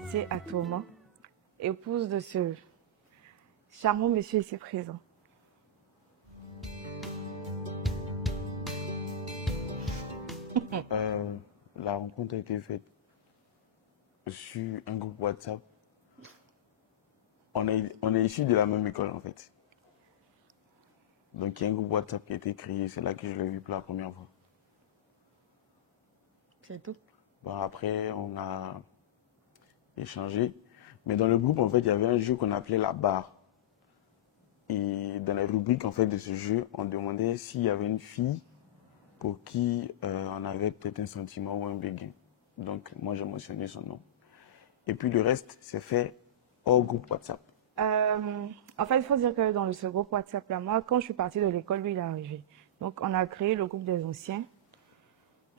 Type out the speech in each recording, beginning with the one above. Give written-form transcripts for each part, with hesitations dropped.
fiancée actuellement, épouse de ce charmant monsieur ici présent. La rencontre a été faite sur un groupe WhatsApp. On est issus de la même école en fait. Donc il y a un groupe WhatsApp qui a été créé, c'est là que je l'ai vu pour la première fois. C'est tout. Bon, après, on a échangé. Mais dans le groupe, en fait, il y avait un jeu qu'on appelait la barre. Et dans la rubrique en fait, de ce jeu, on demandait s'il y avait une fille pour qui on avait peut-être un sentiment ou un béguin. Donc, moi, j'ai mentionné son nom. Et puis, le reste, c'est fait hors groupe WhatsApp. En fait, il faut dire que dans ce groupe WhatsApp-là, moi, quand je suis partie de l'école, lui, il est arrivé. Donc, on a créé le groupe des anciens.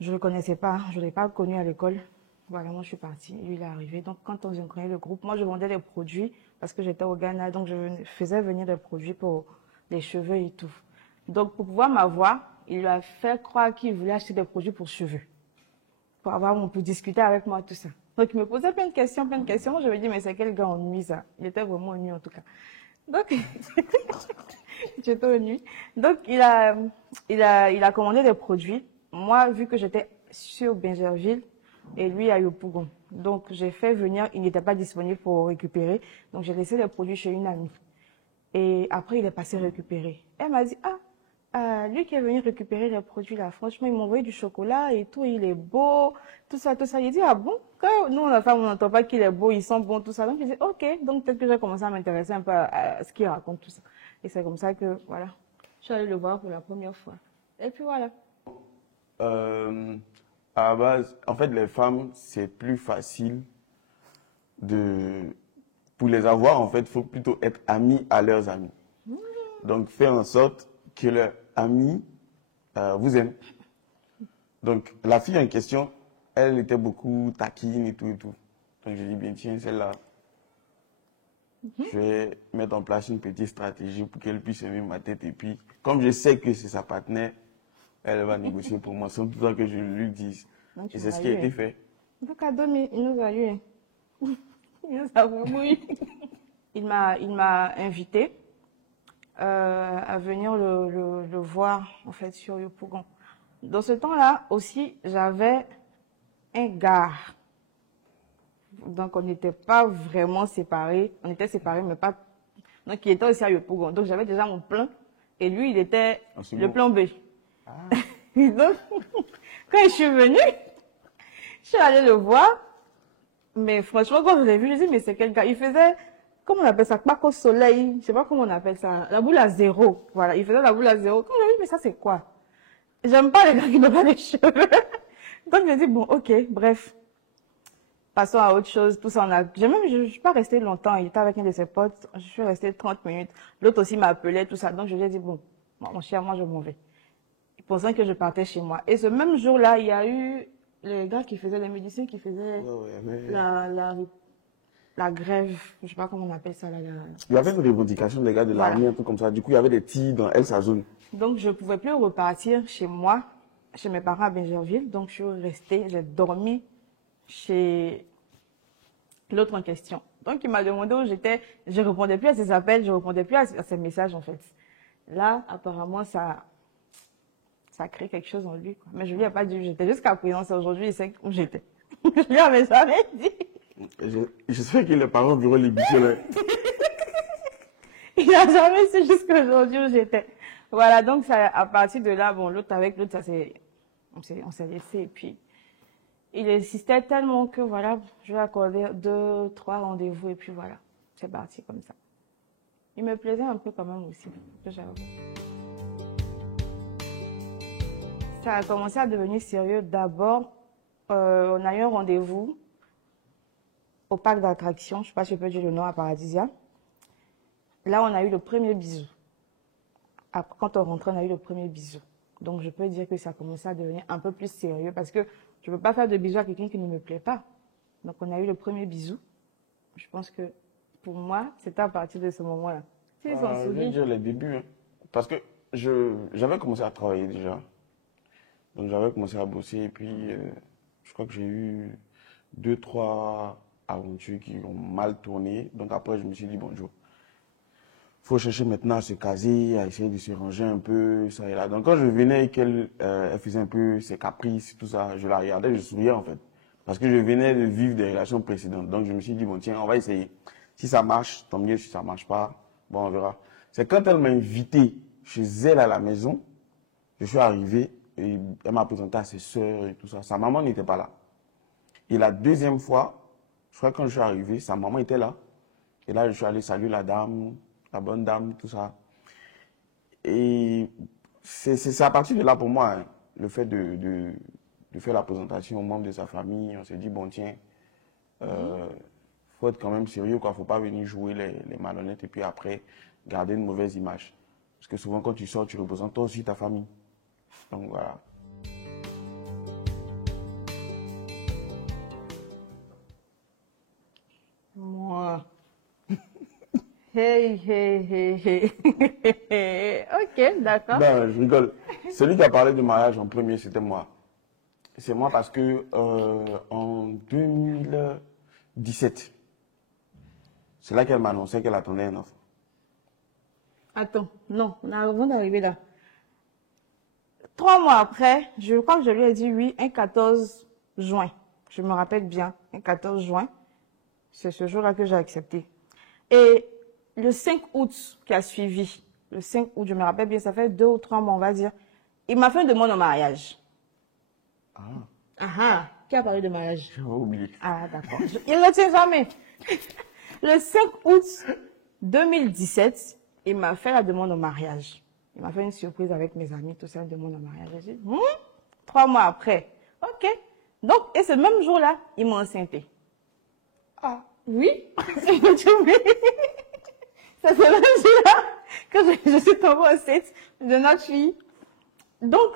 Je ne le connaissais pas, je ne l'ai pas connu à l'école. Voilà, moi, je suis partie, lui, il est arrivé. Donc, quand on a créé le groupe, moi, je vendais des produits parce que j'étais au Ghana. Donc, je faisais venir des produits pour les cheveux et tout. Donc, pour pouvoir m'avoir, il lui a fait croire qu'il voulait acheter des produits pour cheveux. Pour discuter avec moi, tout ça. Donc, il me posait plein de questions, plein de questions. Moi, je me dis, mais c'est quel gars ennuyé, ça. Il était vraiment ennuyé, en tout cas. Donc, j'étais ennuyé. Donc, il a commandé des produits. Moi, vu que j'étais sur Bingerville et lui à Yopougon. Donc, j'ai fait venir, il n'était pas disponible pour récupérer. Donc, j'ai laissé les produits chez une amie. Et après, il est passé récupérer. Elle m'a dit, lui qui est venu récupérer les produits là, franchement, il m'a envoyé du chocolat et tout, il est beau, tout ça, tout ça. Il dit, ah bon? Quand nous, la femme, on n'entend pas qu'il est beau, il sent bon, tout ça. Donc, je dis, ok. Donc, peut-être que j'ai commencé à m'intéresser un peu à ce qu'il raconte, tout ça. Et c'est comme ça que, voilà, je suis allée le voir pour la première fois. Et puis voilà. À la base, en fait, les femmes, c'est plus facile pour les avoir, en fait, il faut plutôt être amis à leurs amis. Donc, faire en sorte que leurs amis vous aiment. Donc, la fille en question, elle était beaucoup taquine et tout et tout. Donc, je dis bien, tiens, celle-là, je vais mettre en place une petite stratégie pour qu'elle puisse aimer ma tête. Et puis, comme je sais que c'est sa partenaire, elle va négocier pour moi sans tout que je lui dise. Donc, et c'est ce qui a été fait. Donc, à 2000, il nous a eu. Il nous a vraiment eu. Il m'a invité à venir le voir, en fait, sur Yopougon. Dans ce temps-là aussi, j'avais un gars. Donc, on n'était pas vraiment séparés. On était séparés, mais pas. Donc, il était aussi à Yopougon. Donc, j'avais déjà mon plan. Et lui, il était le plan B. Donc, quand je suis venue, je suis allée le voir. Mais franchement, quand je l'ai vu, je me dis, mais c'est quel gars? Il faisait, comment on appelle ça? Pas qu'au soleil. Je sais pas comment on appelle ça. La boule à zéro. Voilà. Il faisait la boule à zéro. Quand je me dis, mais ça, c'est quoi? J'aime pas les gars qui n'ont pas les cheveux. Donc, je me dis, bon, ok, bref. Passons à autre chose. Tout ça, je suis pas restée longtemps. Il était avec un de ses potes. Je suis restée 30 minutes. L'autre aussi m'appelait, tout ça. Donc, je lui ai dit, bon, mon cher, moi, je m'en vais. Pensant que je partais chez moi. Et ce même jour-là, il y a eu les gars qui faisaient les médecins qui faisaient la grève, je sais pas comment on appelle ça. Il y avait une revendication des gars de l'armée, un truc comme ça. Du coup, il y avait des tirs dans sa zone. Donc, je ne pouvais plus repartir chez moi, chez mes parents à Bingerville. Donc, je suis restée, j'ai dormi chez l'autre en question. Donc, il m'a demandé où j'étais. Je ne répondais plus à ses appels, je ne répondais plus à ses messages, en fait. Là, apparemment, ça crée quelque chose en lui, quoi. Mais je lui ai pas dit où j'étais. Jusqu'à présent, c'est aujourd'hui, il sait où j'étais. Je lui avais jamais dit. J'espère que les parents verront les bijoux là. Il n'a jamais su jusqu'à aujourd'hui où j'étais. Voilà, donc ça, à partir de là, bon, l'autre avec l'autre, on s'est laissé. Et puis, il insistait tellement que voilà, je lui ai accordé 2, 3 rendez-vous et puis voilà, c'est parti comme ça. Il me plaisait un peu quand même aussi, que j'avoue. Ça a commencé à devenir sérieux. D'abord, on a eu un rendez-vous au parc d'attractions. Je ne sais pas si je peux dire le nom, à Paradisia. Là, on a eu le premier bisou. Après, quand on rentrait, on a eu le premier bisou. Donc, je peux dire que ça a commencé à devenir un peu plus sérieux parce que je ne peux pas faire de bisous à quelqu'un qui ne me plaît pas. Donc, on a eu le premier bisou. Je pense que pour moi, c'était à partir de ce moment-là. Je vais dire les débuts. Hein. Parce que j'avais commencé à travailler déjà. Donc, j'avais commencé à bosser et puis je crois que j'ai eu 2, 3 aventures qui ont mal tourné. Donc après, je me suis dit, bonjour. Il faut chercher maintenant à se caser, à essayer de se ranger un peu, ça et là. Donc quand je venais et qu'elle elle faisait un peu ses caprices, tout ça, je la regardais, je souriais en fait. Parce que je venais de vivre des relations précédentes. Donc je me suis dit, bon tiens, on va essayer. Si ça marche, tant mieux. Si ça marche pas, bon on verra. C'est quand elle m'a invité chez elle à la maison, je suis arrivé et elle m'a présenté à ses sœurs et tout ça. Sa maman n'était pas là. Et la deuxième fois, je crois que quand je suis arrivé, sa maman était là. Et là, je suis allé saluer la dame, la bonne dame, tout ça. Et c'est à partir de là pour moi, hein, le fait de faire la présentation aux membres de sa famille, on s'est dit, bon tiens, faut être quand même sérieux, quoi. Faut pas venir jouer les malhonnêtes et puis après garder une mauvaise image. Parce que souvent quand tu sors, tu représentes toi aussi ta famille. Donc voilà. Moi. Hey, hey, hey, hey. Ok, d'accord. Ben, je rigole. Celui qui a parlé de mariage en premier, c'était moi. C'est moi parce que en 2017, c'est là qu'elle m'annonçait qu'elle attendait un enfant. Attends, non, avant d'arriver là. 3 mois après, je crois que je lui ai dit oui, un 14 juin. Je me rappelle bien, un 14 juin. C'est ce jour-là que j'ai accepté. Et le 5 août qui a suivi, le 5 août, je me rappelle bien, ça fait 2 ou 3 mois, on va dire, il m'a fait une demande en mariage. Ah, Ah ah, qui a parlé de mariage? j'ai oublié. Ah, d'accord. Il ne le tient jamais. Le 5 août 2017, il m'a fait la demande en mariage. Il m'a fait une surprise avec mes amis, tout ça, une demande en mariage. J'ai dit, 3 mois après, ok. Donc, et ce même jour-là, il m'a enceinté. Ah, oui. C'est ce même jour-là que je suis tombée enceinte de notre fille. Donc,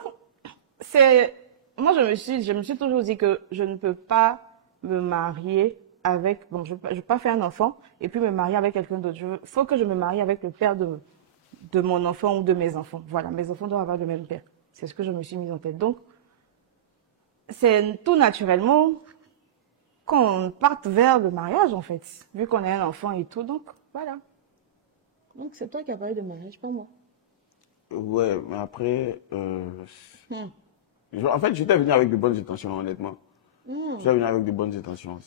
moi, je me suis toujours dit que je ne peux pas me marier avec, bon, je vais pas faire un enfant et puis me marier avec quelqu'un d'autre. Il faut que je me marie avec le père de mon enfant ou de mes enfants. Voilà, mes enfants doivent avoir le même père. C'est ce que je me suis mise en tête. Donc, c'est tout naturellement qu'on parte vers le mariage, en fait, vu qu'on a un enfant et tout. Donc, voilà. Donc, c'est toi qui as parlé de mariage, pas moi. ouais, mais après, en fait, j'étais venu avec de bonnes intentions, honnêtement. J'étais venu avec de bonnes intentions.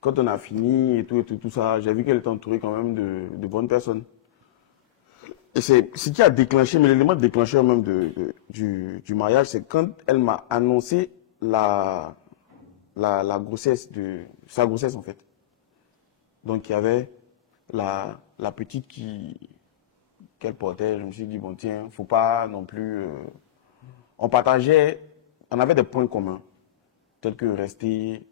Quand on a fini et tout ça, j'ai vu qu'elle était entourée quand même de bonnes personnes. Et c'est ce qui a déclenché, mais l'élément déclencheur même du mariage, c'est quand elle m'a annoncé la grossesse sa grossesse en fait. Donc il y avait la petite qu'elle portait. Je me suis dit, bon tiens, faut pas non plus... on avait des points communs, tels que rester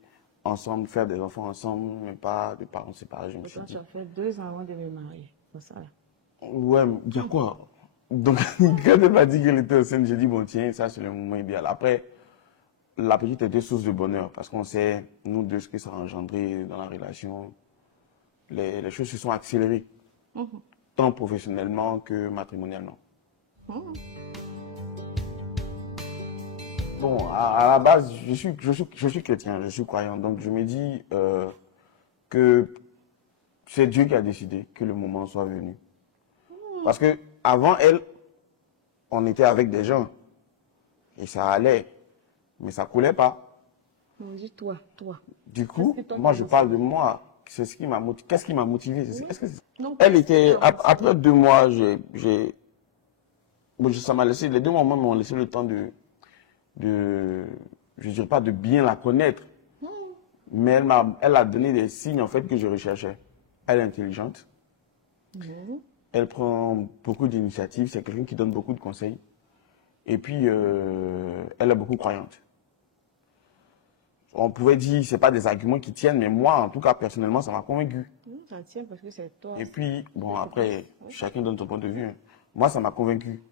ensemble, faire des enfants ensemble, mais pas de parents séparés. Je me suis dit... Ça fait 2 ans avant de me marier, pour ça là. Ouais, il y a quoi? Donc, quand elle m'a dit qu'elle était enceinte, j'ai dit, bon, tiens, ça, c'est le moment idéal. Après, la petite était source de bonheur parce qu'on sait, nous deux, ce que ça a engendré dans la relation. Les choses se sont accélérées, tant professionnellement que matrimonialement. Bon, à la base, je suis chrétien, je suis croyant. Donc, je me dis que c'est Dieu qui a décidé que le moment soit venu. Parce que avant elle, on était avec des gens et ça allait, mais ça coulait pas. On dit toi. Du coup, moi je parle de moi. C'est ce qui m'a motivé. Qu'est-ce qui m'a motivé? Elle était après 2 mois, ça m'a laissé les 2 moments m'ont laissé le temps je dirais pas de bien la connaître, mais elle a donné des signes en fait que je recherchais. Elle est intelligente. Elle prend beaucoup d'initiatives, c'est quelqu'un qui donne beaucoup de conseils. Et puis, elle est beaucoup croyante. On pouvait dire que ce pas des arguments qui tiennent, mais moi, en tout cas, personnellement, ça m'a convaincu. Ça tient parce que c'est toi. Et puis, bon, après, chacun donne son point de vue. Hein. Moi, ça m'a convaincu.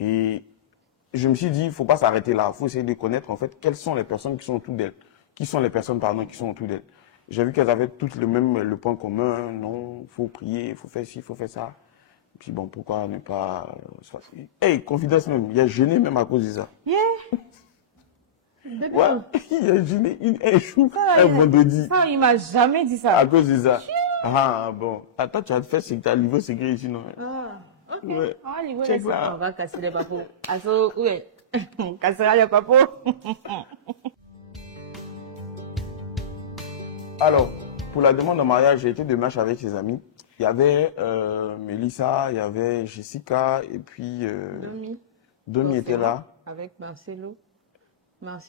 Et je me suis dit, il ne faut pas s'arrêter là. Il faut essayer de connaître, en fait, quelles sont les personnes qui sont autour d'elle. Qui sont les personnes, pardon, qui sont autour d'elle. J'ai vu qu'elles avaient toutes le point commun. Non, il faut prier, il faut faire ci, il faut faire ça. Puis bon, pourquoi ne pas... Hey, confidence même, il y a jeûné même à cause de ça. Yeah. Ouais, il a jeûné un jour, un vendredi. Ça, il m'a jamais dit ça. À cause de ça. Ah, bon. Attends, tu as fait ce que tu as livré secret ici, non? Ah, ok. Ouais. On va livrer Check les ça. on va casser les papos. Alors, oui. On cassera les papos. Alors, pour la demande en mariage, j'ai été de match avec ses amis. Il y avait Mélissa, il y avait Jessica, et puis Domi était là. Avec Marcelo.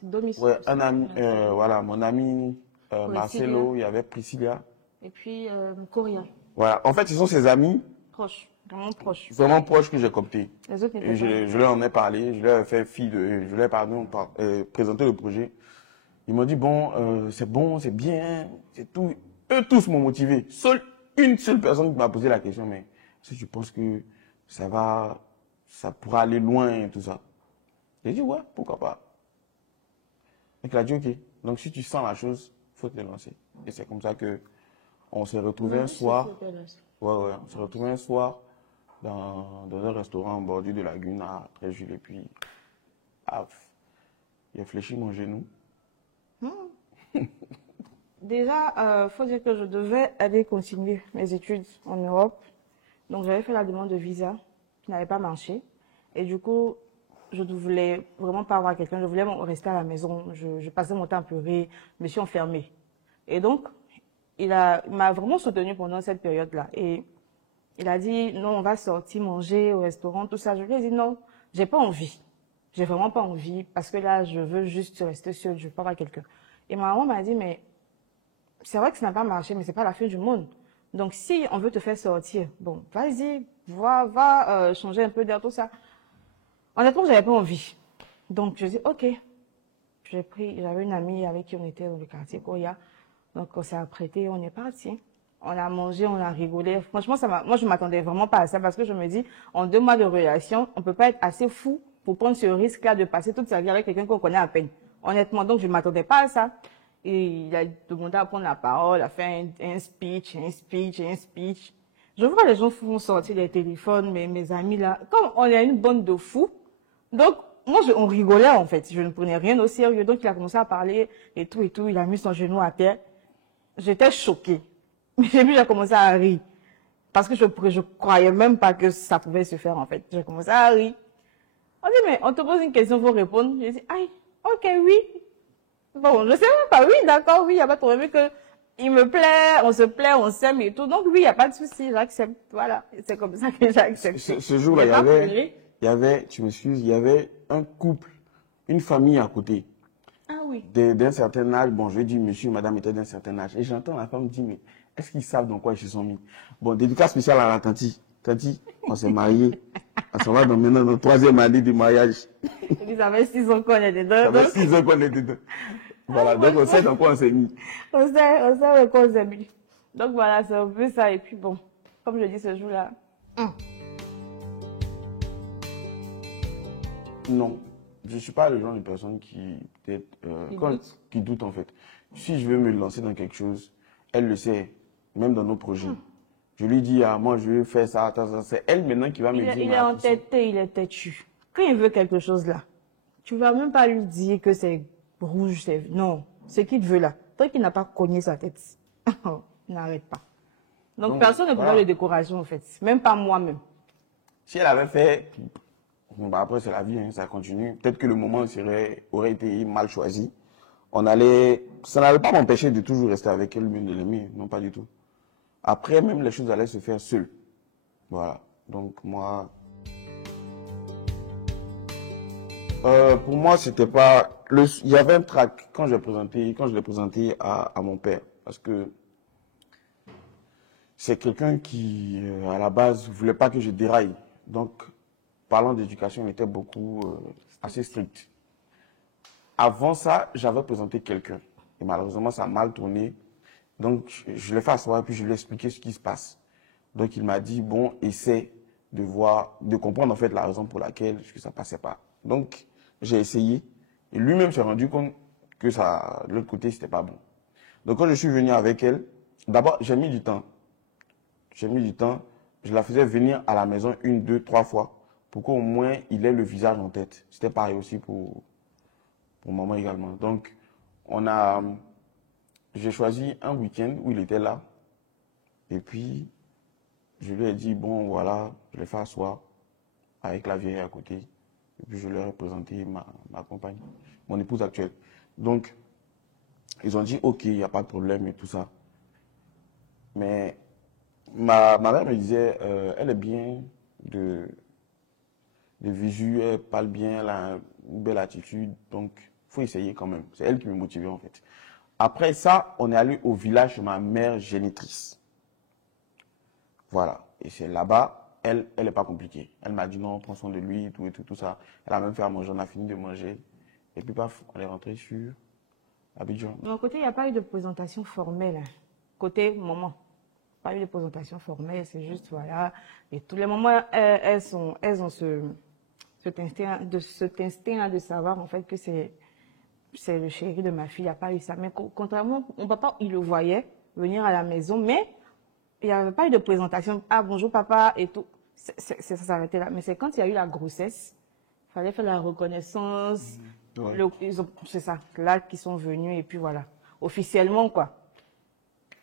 Domi. Ouais, un ami, voilà, mon ami Marcelo, il y avait Priscilla. Et puis Coria. Voilà, en fait, ce sont ses amis. Proches, vraiment proches. Vraiment proches que j'ai cooptés. Les autres Et n'étaient pas. je leur en ai parlé, je leur ai fait je leur ai présenté le projet. Ils m'ont dit, bon, c'est bien, c'est tout. Eux tous m'ont motivé. Une seule personne qui m'a posé la question, mais si tu penses que ça pourra aller loin et tout ça. J'ai dit, ouais, pourquoi pas. Donc il a dit, ok. Donc si tu sens la chose, il faut te lancer. Et c'est comme ça que on s'est retrouvés un soir. Ouais, on s'est retrouvés un soir dans un restaurant en bordure de lagune à Tréjul. Et puis, il a fléchi mon genou. Déjà, faut dire que je devais aller continuer mes études en Europe. Donc, j'avais fait la demande de visa qui n'avait pas marché. Et du coup, je ne voulais vraiment pas avoir quelqu'un. Je voulais rester à la maison. Je passais mon temps à pleurer. Je me suis enfermée. Et donc, il m'a vraiment soutenue pendant cette période-là. Et il a dit, non, on va sortir manger au restaurant, tout ça. Je lui ai dit, non, j'ai pas envie. J'ai vraiment pas envie parce que là, je veux juste rester seule. Je veux pas avoir quelqu'un. Et ma maman m'a dit, mais c'est vrai que ça n'a pas marché, mais c'est pas la fin du monde. Donc, si on veut te faire sortir, bon, vas-y, va changer un peu d'air, tout ça. Honnêtement, j'avais pas envie. Donc, je dis, ok. J'avais une amie avec qui on était dans le quartier Koya. Donc, on s'est apprêté, on est parti. On a mangé, on a rigolé. Franchement, moi, je m'attendais vraiment pas à ça parce que je me dis, en 2 mois de relation, on peut pas être assez fou pour prendre ce risque-là de passer toute sa vie avec quelqu'un qu'on connaît à peine. Honnêtement, donc, je m'attendais pas à ça. Et il a demandé à prendre la parole, à faire un speech. Je vois les gens font sortir les téléphones, mes amis là. Comme on est une bande de fous, donc moi on rigolait en fait. Je ne prenais rien au sérieux. Donc il a commencé à parler et tout. Il a mis son genou à terre. J'étais choquée. Mais puis j'ai commencé à rire. Parce que je croyais même pas que ça pouvait se faire en fait. J'ai commencé à rire. On dit, mais on te pose une question, il faut répondre. J'ai dit, aïe, ok, oui. Bon, je sais même pas, oui, d'accord, oui, il n'y a pas de problème, que il me plaît, on se plaît, on s'aime et tout. Donc oui, il n'y a pas de souci, j'accepte. Voilà, c'est comme ça que j'accepte. Ce jour-là, tu m'excuses, il y avait un couple, une famille à côté. Ah oui. D'un certain âge, bon, je vais dire monsieur, madame était d'un certain âge. Et j'entends la femme dire, mais est-ce qu'ils savent dans quoi ils se sont mis? Bon, dédicace spéciale à la tanti. Tanti, on s'est mariés. On s'en va maintenant dans notre 3e année de mariage. Ils avaient 6 ans qu'on était dedans. Ça fait 6 ans qu'on est dedans. Voilà, donc on sait dans quoi on s'est mis. On sait dans quoi on s'est mis. Donc voilà, c'est un peu ça. Et puis bon, comme je dis ce jour-là. Non, je ne suis pas le genre de personne qui doute en fait. Si je veux me lancer dans quelque chose, elle le sait, même dans nos projets. Je lui dis, moi je veux faire ça, c'est elle maintenant qui va me dire. Il est entêté, il est têtu. Quand il veut quelque chose là, tu ne vas même pas lui dire que c'est rouge, non, ce qu'il veut là. Tant qu'il n'a pas cogné sa tête, il n'arrête pas. Donc personne ne pourra le décourager en fait, même pas moi-même. Si elle avait fait, bah après c'est la vie, ça continue. Peut-être que le moment aurait été mal choisi. Ça n'allait pas m'empêcher de toujours rester avec elle, mais de l'aimer, non pas du tout. Après, même les choses allaient se faire seules. Voilà. Donc moi, pour moi, c'était pas. Il y avait un trac quand je l'ai présenté à mon père, parce que c'est quelqu'un qui, à la base, voulait pas que je déraille. Donc, parlant d'éducation, il était assez strict. Avant ça, j'avais présenté quelqu'un. Et malheureusement, ça a mal tourné. Donc, je l'ai fait asseoir et puis je lui ai expliqué ce qui se passe. Donc, il m'a dit, bon, essaie de comprendre en fait la raison pour laquelle ça passait pas. Donc, j'ai essayé. Et lui-même s'est rendu compte que de l'autre côté, c'était pas bon. Donc, quand je suis venu avec elle, d'abord, j'ai mis du temps. Je la faisais venir à la maison 1, 2, 3 fois pour qu'au moins il ait le visage en tête. C'était pareil aussi pour pour maman également. Donc, j'ai choisi un week-end où il était là. Et puis, je lui ai dit, bon, voilà, je l'ai fait asseoir avec la vieille à côté. Et puis, je leur ai présenté ma compagne, mon épouse actuelle. Donc, ils ont dit, ok, il n'y a pas de problème et tout ça. Mais ma mère me disait, elle est bien de visu, elle parle bien, elle a une belle attitude. Donc, il faut essayer quand même. C'est elle qui me motivait en fait. Après ça, on est allé au village de ma mère génitrice. Voilà. Et c'est là-bas, elle n'est pas compliquée. Elle m'a dit non, prends soin de lui, tout et tout, tout ça. Elle a même fait à manger, on a fini de manger. Et puis, paf, on est rentré sur Abidjan. De mon côté, il n'y a pas eu de présentation formelle. Hein. Côté maman, pas eu de présentation formelle, c'est juste, voilà. Et tous les moments, elles ont cet instinct de savoir, en fait, que c'est le chéri de ma fille. Il n'y a pas eu ça. Mais contrairement, mon papa, il le voyait venir à la maison, mais il n'y avait pas eu de présentation. Ah, bonjour papa, et tout. Ça s'arrêtait là. Mais c'est quand il y a eu la grossesse, il fallait faire la reconnaissance. Ouais. C'est ça, là qu'ils sont venus, et puis voilà. Officiellement, quoi.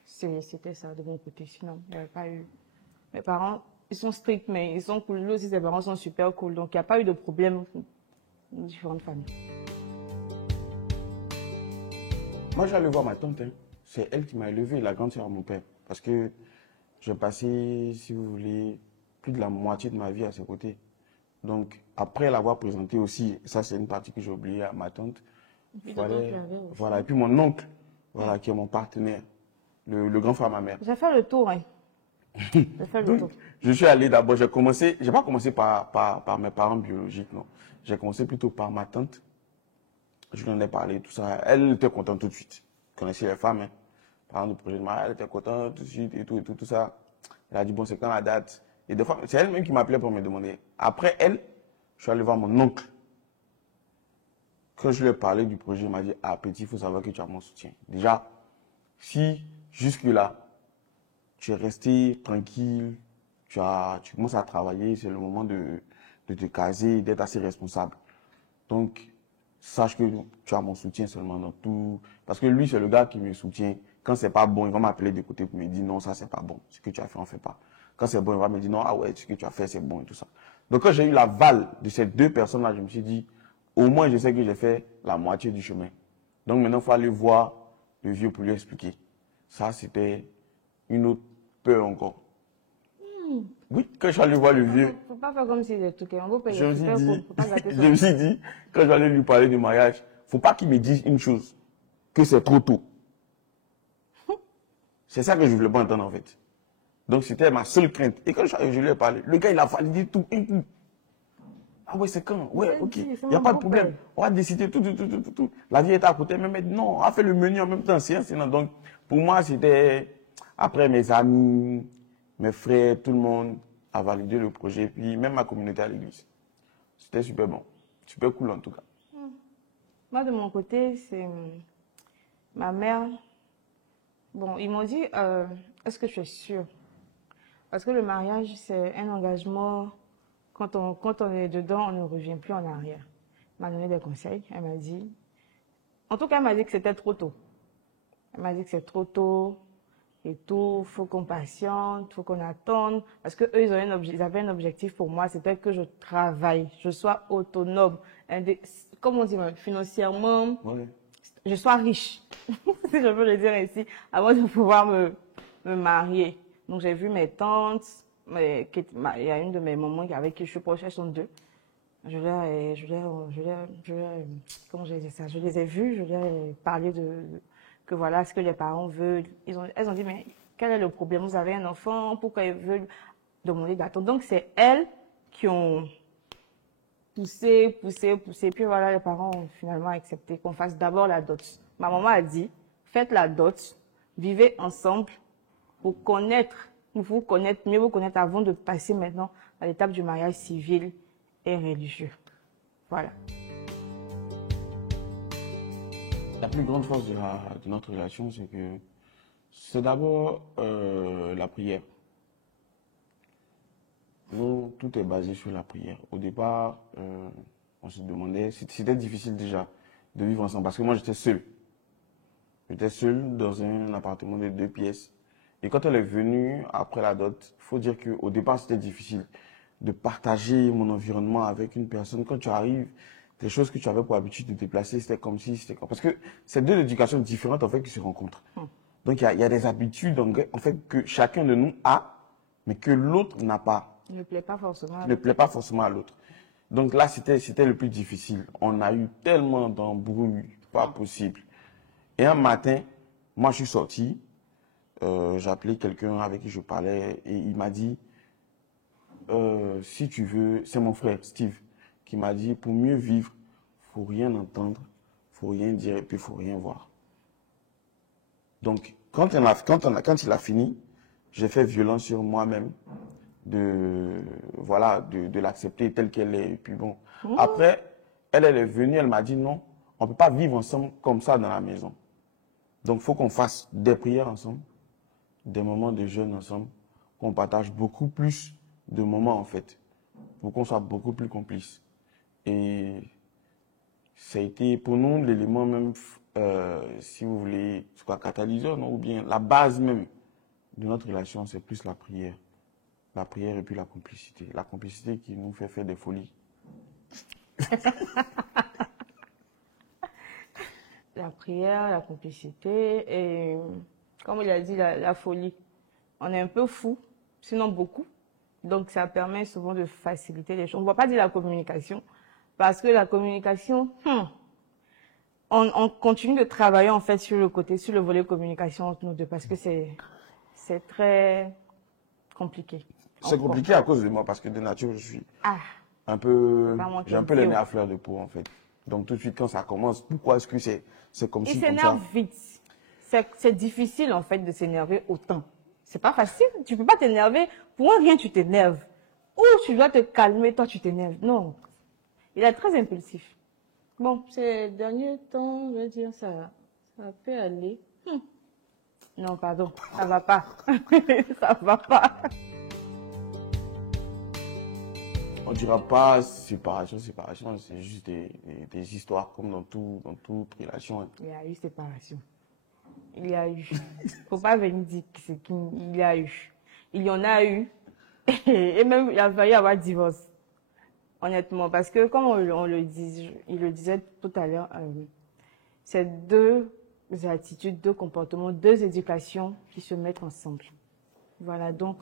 C'était ça de mon côté. Sinon, il n'y avait pas eu. Mes parents, ils sont stricts, mais ils sont cool. Lui aussi, ses parents sont super cool. Donc, il n'y a pas eu de problème dans différentes familles. Moi, j'allais voir ma tante. Hein. C'est elle qui m'a élevé, la grande sœur de mon père. Parce que j'ai passé, si vous voulez, plus de la moitié de ma vie à ses côtés. Donc, après l'avoir présenté aussi, ça c'est une partie que j'ai oubliée à ma tante. Voilà, et puis mon oncle, voilà, qui est mon partenaire, le grand frère à ma mère. J'ai fait le tour, hein. J'ai fait le tour. Je suis allé d'abord, j'ai pas commencé par mes parents biologiques, non. J'ai commencé plutôt par ma tante. Je lui en ai parlé, tout ça. Elle était contente tout de suite. Elle connaissait les femmes, hein. Parlant du projet de mariage, elle était contente tout de suite et tout ça. Elle a dit, bon, c'est quand la date? Et des fois, c'est elle-même qui m'appelait pour me demander. Après elle, je suis allé voir mon oncle. Quand je lui ai parlé du projet, il m'a dit, ah, petit, il faut savoir que tu as mon soutien. Déjà, si jusque-là, tu es resté tranquille, tu commences à travailler, c'est le moment de te caser, d'être assez responsable. Donc, sache que tu as mon soutien seulement dans tout. Parce que lui, c'est le gars qui me soutient. Quand c'est pas bon, il va m'appeler de côté pour me dire non, ça c'est pas bon. Ce que tu as fait, on fait pas. Quand c'est bon, il va me dire non, ah ouais, ce que tu as fait, c'est bon et tout ça. Donc, quand j'ai eu l'aval de ces deux personnes-là, je me suis dit, au moins, je sais que j'ai fait la moitié du chemin. Donc, maintenant, il faut aller voir le vieux pour lui expliquer. Ça, c'était une autre peur encore. Oui, quand je suis allé voir le vieux. Faut pas faire comme si c'était tout. Je me suis dit, quand je vais aller lui parler du mariage, faut pas qu'il me dise une chose, que c'est trop tôt. C'est ça que je voulais pas entendre en fait. Donc c'était ma seule crainte. Et quand je lui ai parlé, le gars il a validé tout. Ah ouais, c'est quand? Ouais, ok. Il n'y a pas de problème. On va décider tout. La vie était à côté, mais non, on a fait le menu en même temps. Sinon. Donc pour moi, c'était après mes amis, mes frères, tout le monde a validé le projet, puis même ma communauté à l'église. C'était super bon. Super cool en tout cas. Moi, de mon côté, c'est ma mère. Bon, ils m'ont dit, est-ce que tu es sûre? Parce que le mariage, c'est un engagement. Quand on est dedans, on ne revient plus en arrière. Elle m'a donné des conseils. Elle m'a dit. En tout cas, elle m'a dit que c'était trop tôt. Elle m'a dit que c'est trop tôt. Et tout, faut qu'on patiente, faut qu'on attende. Parce que eux, ils avaient un objectif pour moi, c'était que je travaille, je sois autonome. Comme on dit, financièrement, ouais. Je sois riche, si je peux le dire ainsi, avant de pouvoir me marier. Donc, j'ai vu mes tantes, il y a une de mes mamans avec qui je suis proche, elles sont deux. Comment j'ai dit ça? Je les ai vues, je leur ai parlé que voilà ce que les parents veulent. Elles ont dit, mais quel est le problème? Vous avez un enfant, pourquoi ils veulent demander d'attendre? Donc, c'est elles qui ont poussé. Puis voilà, les parents ont finalement accepté qu'on fasse d'abord la dot. Ma maman a dit, faites la dot, vivez ensemble pour vous connaître avant de passer maintenant à l'étape du mariage civil et religieux. Voilà. La plus grande force de notre relation, c'est que c'est d'abord la prière. Nous, tout est basé sur la prière. Au départ, on se demandait, c'était difficile déjà de vivre ensemble. Parce que moi, j'étais seul. J'étais seul dans un appartement de 2 pièces. Et quand elle est venue, après la dot, il faut dire qu'au départ, c'était difficile de partager mon environnement avec une personne. Quand tu arrives, des choses que tu avais pour habitude de déplacer, c'était comme si, c'était comme... Parce que c'est deux éducations différentes, en fait, qui se rencontrent. Donc, il y a des habitudes, en fait, que chacun de nous a, mais que l'autre n'a pas. Ne plaît pas forcément. Qui ne plaît pas forcément à l'autre. Donc là, c'était le plus difficile. On a eu tellement d'embrouilles, pas possible. Et un matin, moi, je suis sorti, j'ai appelé quelqu'un avec qui je parlais et il m'a dit, si tu veux, c'est mon frère Steve qui m'a dit, pour mieux vivre, faut rien entendre, faut rien dire et puis faut rien voir. Donc, quand il a fini, j'ai fait violence sur moi-même de l'accepter telle qu'elle est. Et puis bon, après, elle est venue, elle m'a dit non, on ne peut pas vivre ensemble comme ça dans la maison. Donc, il faut qu'on fasse des prières ensemble, des moments de jeûne ensemble, qu'on partage beaucoup plus de moments en fait, pour qu'on soit beaucoup plus complices. Et ça a été pour nous l'élément même, si vous voulez, soit catalyseur, non, ou bien la base même de notre relation, c'est plus la prière. La prière et puis la complicité. La complicité qui nous fait faire des folies. La prière, la complicité et, comme il a dit, la folie. On est un peu fou, sinon beaucoup. Donc, ça permet souvent de faciliter les choses. On ne va pas dire la communication, parce que la communication, on continue de travailler en fait sur le volet communication entre nous deux, parce que c'est très compliqué. C'est compliqué à cause de moi, parce que de nature, je suis j'ai un peu les nez à fleur de peau en fait. Donc tout de suite, quand ça commence, pourquoi est-ce que c'est comme si... Il s'énerve vite. C'est difficile en fait de s'énerver autant. C'est pas facile. Tu peux pas t'énerver. Pour rien, tu t'énerves. Ou tu dois te calmer, toi tu t'énerves. Non. Il est très impulsif. Bon, ces derniers temps, je veux dire, ça peut aller. Non, pardon, ça va pas. Ça va pas. On ne dira pas séparation, c'est juste des histoires comme dans toute relation. Il y a eu séparation. Il y a eu. Faut pas venir dire qu'il y a eu. Il y en a eu. Et même, il a failli avoir divorce. Honnêtement. Parce que, comme il le disait tout à l'heure, c'est deux attitudes, deux comportements, deux éducations qui se mettent ensemble. Voilà. Donc,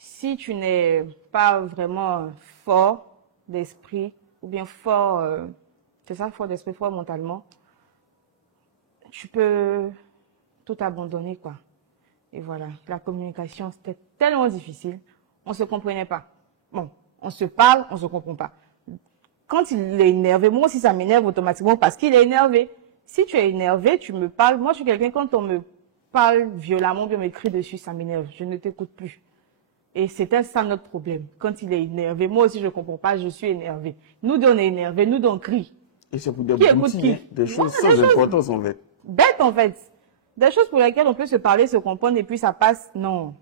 si tu n'es pas vraiment fort d'esprit, ou bien fort, c'est ça, fort d'esprit, fort mentalement, tu peux tout abandonner, quoi. Et voilà, la communication, c'était tellement difficile, on se comprenait pas. Bon, on se parle, on se comprend pas. Quand il est énervé, moi aussi ça m'énerve automatiquement parce qu'il est énervé. Si tu es énervé, tu me parles. Moi, je suis quelqu'un, quand on me parle violemment, bien me crie dessus, ça m'énerve. Je ne t'écoute plus. Et c'était ça notre problème. Quand il est énervé, moi aussi je comprends pas, je suis énervé. Nous deux on est énervés, nous deux on crie. Et c'est pour des choses sans importance en fait. Bête en fait. Des choses pour lesquelles on peut se parler, se comprendre et puis ça passe. Non.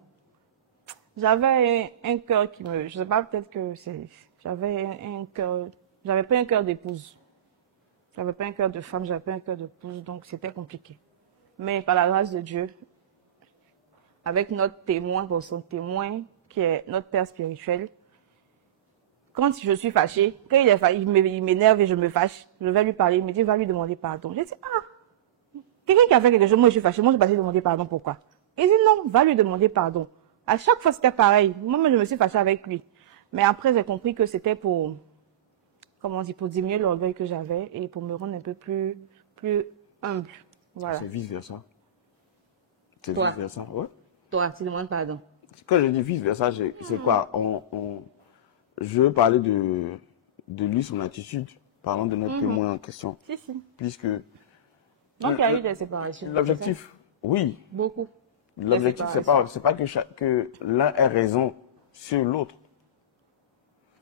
J'avais un cœur qui me... Je sais pas, peut-être que c'est... J'avais un cœur... J'avais pas un cœur d'épouse. J'avais pas un cœur de femme, j'avais pas un cœur d'épouse, donc c'était compliqué. Mais par la grâce de Dieu, avec notre témoin, son témoin, qui est notre père spirituel, quand je suis fâchée, quand il m'énerve et je me fâche, je vais lui parler, il me dit, va lui demander pardon. Je dis, quelqu'un qui a fait quelque chose, moi je suis fâchée, moi je vais pas lui demander pardon, pourquoi? Il dit, non, va lui demander pardon. À chaque fois c'était pareil, moi je me suis fâchée avec lui. Mais après j'ai compris que c'était pour, comment on dit, pour diminuer l'orgueil que j'avais et pour me rendre un peu plus humble. Voilà. C'est vice versa. C'est Toi. vice versa, ouais. Toi, tu demandes pardon. Quand je dis vice versa, c'est quoi? Je veux parler de lui, son attitude, parlant de notre témoin en question. Si, si. Puisque. Donc il y a eu des séparations. L'objectif, oui. Beaucoup. L'objectif, c'est pas que l'un ait raison sur l'autre.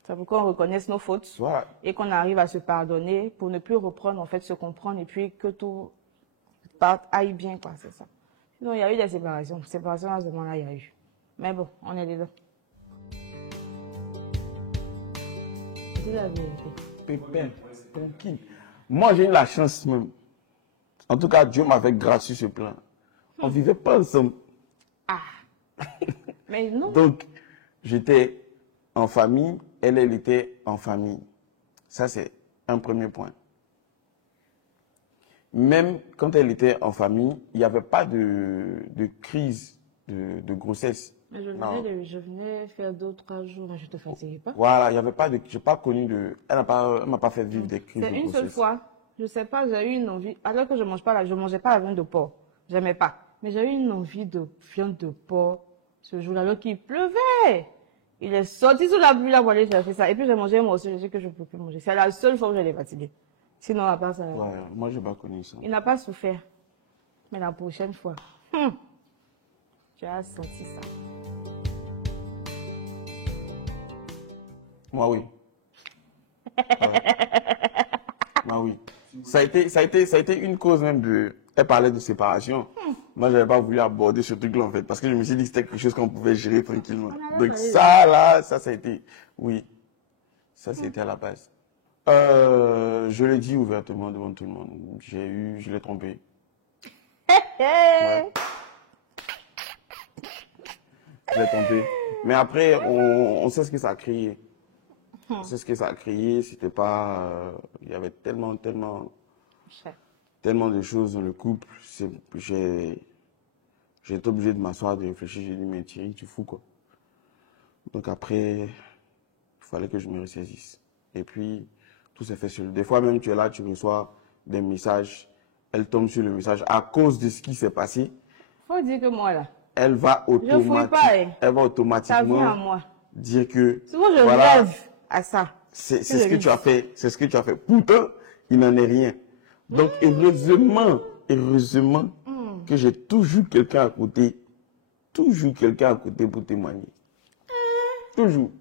Ça veut qu'on reconnaisse nos fautes Voilà. et qu'on arrive à se pardonner pour ne plus reprendre, en fait, se comprendre et puis que tout aille bien, quoi, c'est ça. Sinon, il y a eu des séparations. Séparations, à ce moment-là, il y a eu. Mais bon, on est dedans. C'est la vérité. Pépin, tranquille. Moi, j'ai eu la chance même. En tout cas, Dieu m'avait grâce sur ce plan. On ne vivait pas ensemble. Ah. Mais non. Donc, j'étais en famille, elle était en famille. Ça, c'est un premier point. Même quand elle était en famille, il n'y avait pas de crise de grossesse. Mais je venais faire 2 ou 3 jours, mais je ne te fatiguais pas. Voilà, il n'y avait pas de... Je n'ai pas connu de... Elle m'a pas fait vivre des crises de C'est une grossesse. seule fois, je ne sais pas, j'ai eu une envie, alors que je ne mangeais pas la viande de porc. Je n'aimais pas. Mais j'ai eu une envie de viande de porc ce jour-là, alors qu'il pleuvait. Il est sorti sous la pluie là pour aller chercher ça. Et puis j'ai mangé moi aussi, je sais que je ne peux plus manger. C'est la seule fois où je l'ai fatigué. Sinon, à part ça, Ouais, moi, je n'ai pas connu ça. il n'a pas souffert. Mais la prochaine fois, tu as senti ça. Moi, oui. Ouais. Moi, oui. Ça a été une cause même de... Elle parlait de séparation. Moi, je n'avais pas voulu aborder ce truc-là, en fait, parce que je me suis dit que c'était quelque chose qu'on pouvait gérer tranquillement. Donc ça, là, ça a été... Oui. Ça, c'était à la base. Je l'ai dit ouvertement devant tout le monde. Je l'ai trompé. Ouais. Je l'ai trompé. Mais après, on sait ce que ça a créé. On sait ce que ça a créé. C'était pas... il y avait tellement de choses dans le couple. J'ai été obligé de m'asseoir, de réfléchir. J'ai dit, mais Thierry, tu fous quoi. Donc après, il fallait que je me ressaisisse. Et puis, tout s'est fait seul. Des fois même, tu es là, tu reçois des messages. Elle tombe sur le message. À cause de ce qui s'est passé, faut dire que moi, là, elle va automatiquement à moi. dire que... Souvent, je rêve à ça. C'est ce que tu as fait. C'est ce que tu as fait. Pourtant, il n'en est rien. Donc, heureusement que j'ai toujours quelqu'un à côté. Toujours quelqu'un à côté pour témoigner. Toujours.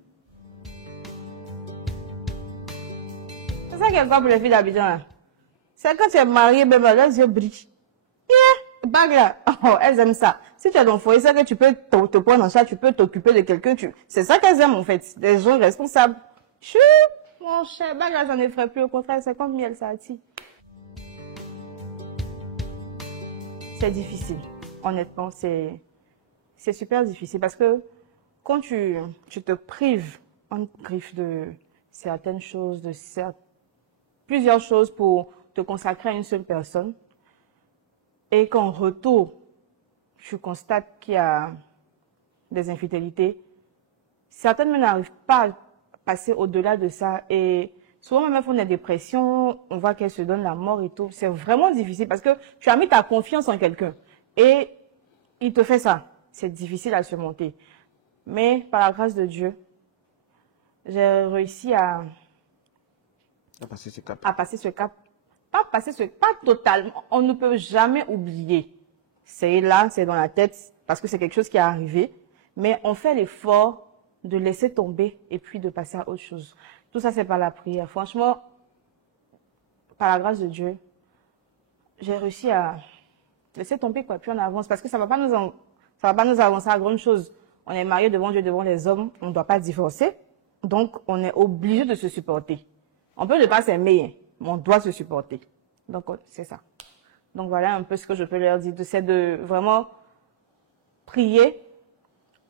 C'est ça qui est quoi pour les filles d'Abidjan, là? C'est quand tu es marié, même leurs yeux brillent. Bague là, oh, elles aiment ça. Si tu es dans le foyer, c'est que tu peux te prendre en charge, tu peux t'occuper de quelqu'un. C'est ça qu'elles aiment en fait, des gens responsables. Chut, mon cher, bague là, j'en effraie plus. Au contraire, c'est comme miel, ça attire. C'est difficile, honnêtement, c'est super difficile parce que quand tu te prives, on te prive de certaines choses, plusieurs choses pour te consacrer à une seule personne. Et qu'en retour, tu constates qu'il y a des infidélités, certaines n'arrivent pas à passer au-delà de ça. Et souvent, même elles font des dépressions, on voit qu'elles se donnent la mort et tout. C'est vraiment difficile parce que tu as mis ta confiance en quelqu'un et il te fait ça. C'est difficile à surmonter. Mais par la grâce de Dieu, j'ai réussi à passer ce cap. Pas totalement. On ne peut jamais oublier. C'est là, c'est dans la tête, parce que c'est quelque chose qui est arrivé. Mais on fait l'effort de laisser tomber et puis de passer à autre chose. Tout ça, c'est par la prière. Franchement, par la grâce de Dieu, j'ai réussi à laisser tomber, quoi. Puis on avance, parce que ça va pas nous avancer à grande chose. On est mariés devant Dieu, devant les hommes. On ne doit pas divorcer. Donc, on est obligé de se supporter. On peut ne pas s'aimer, mais on doit se supporter. Donc, c'est ça. Donc, voilà un peu ce que je peux leur dire. C'est de vraiment prier,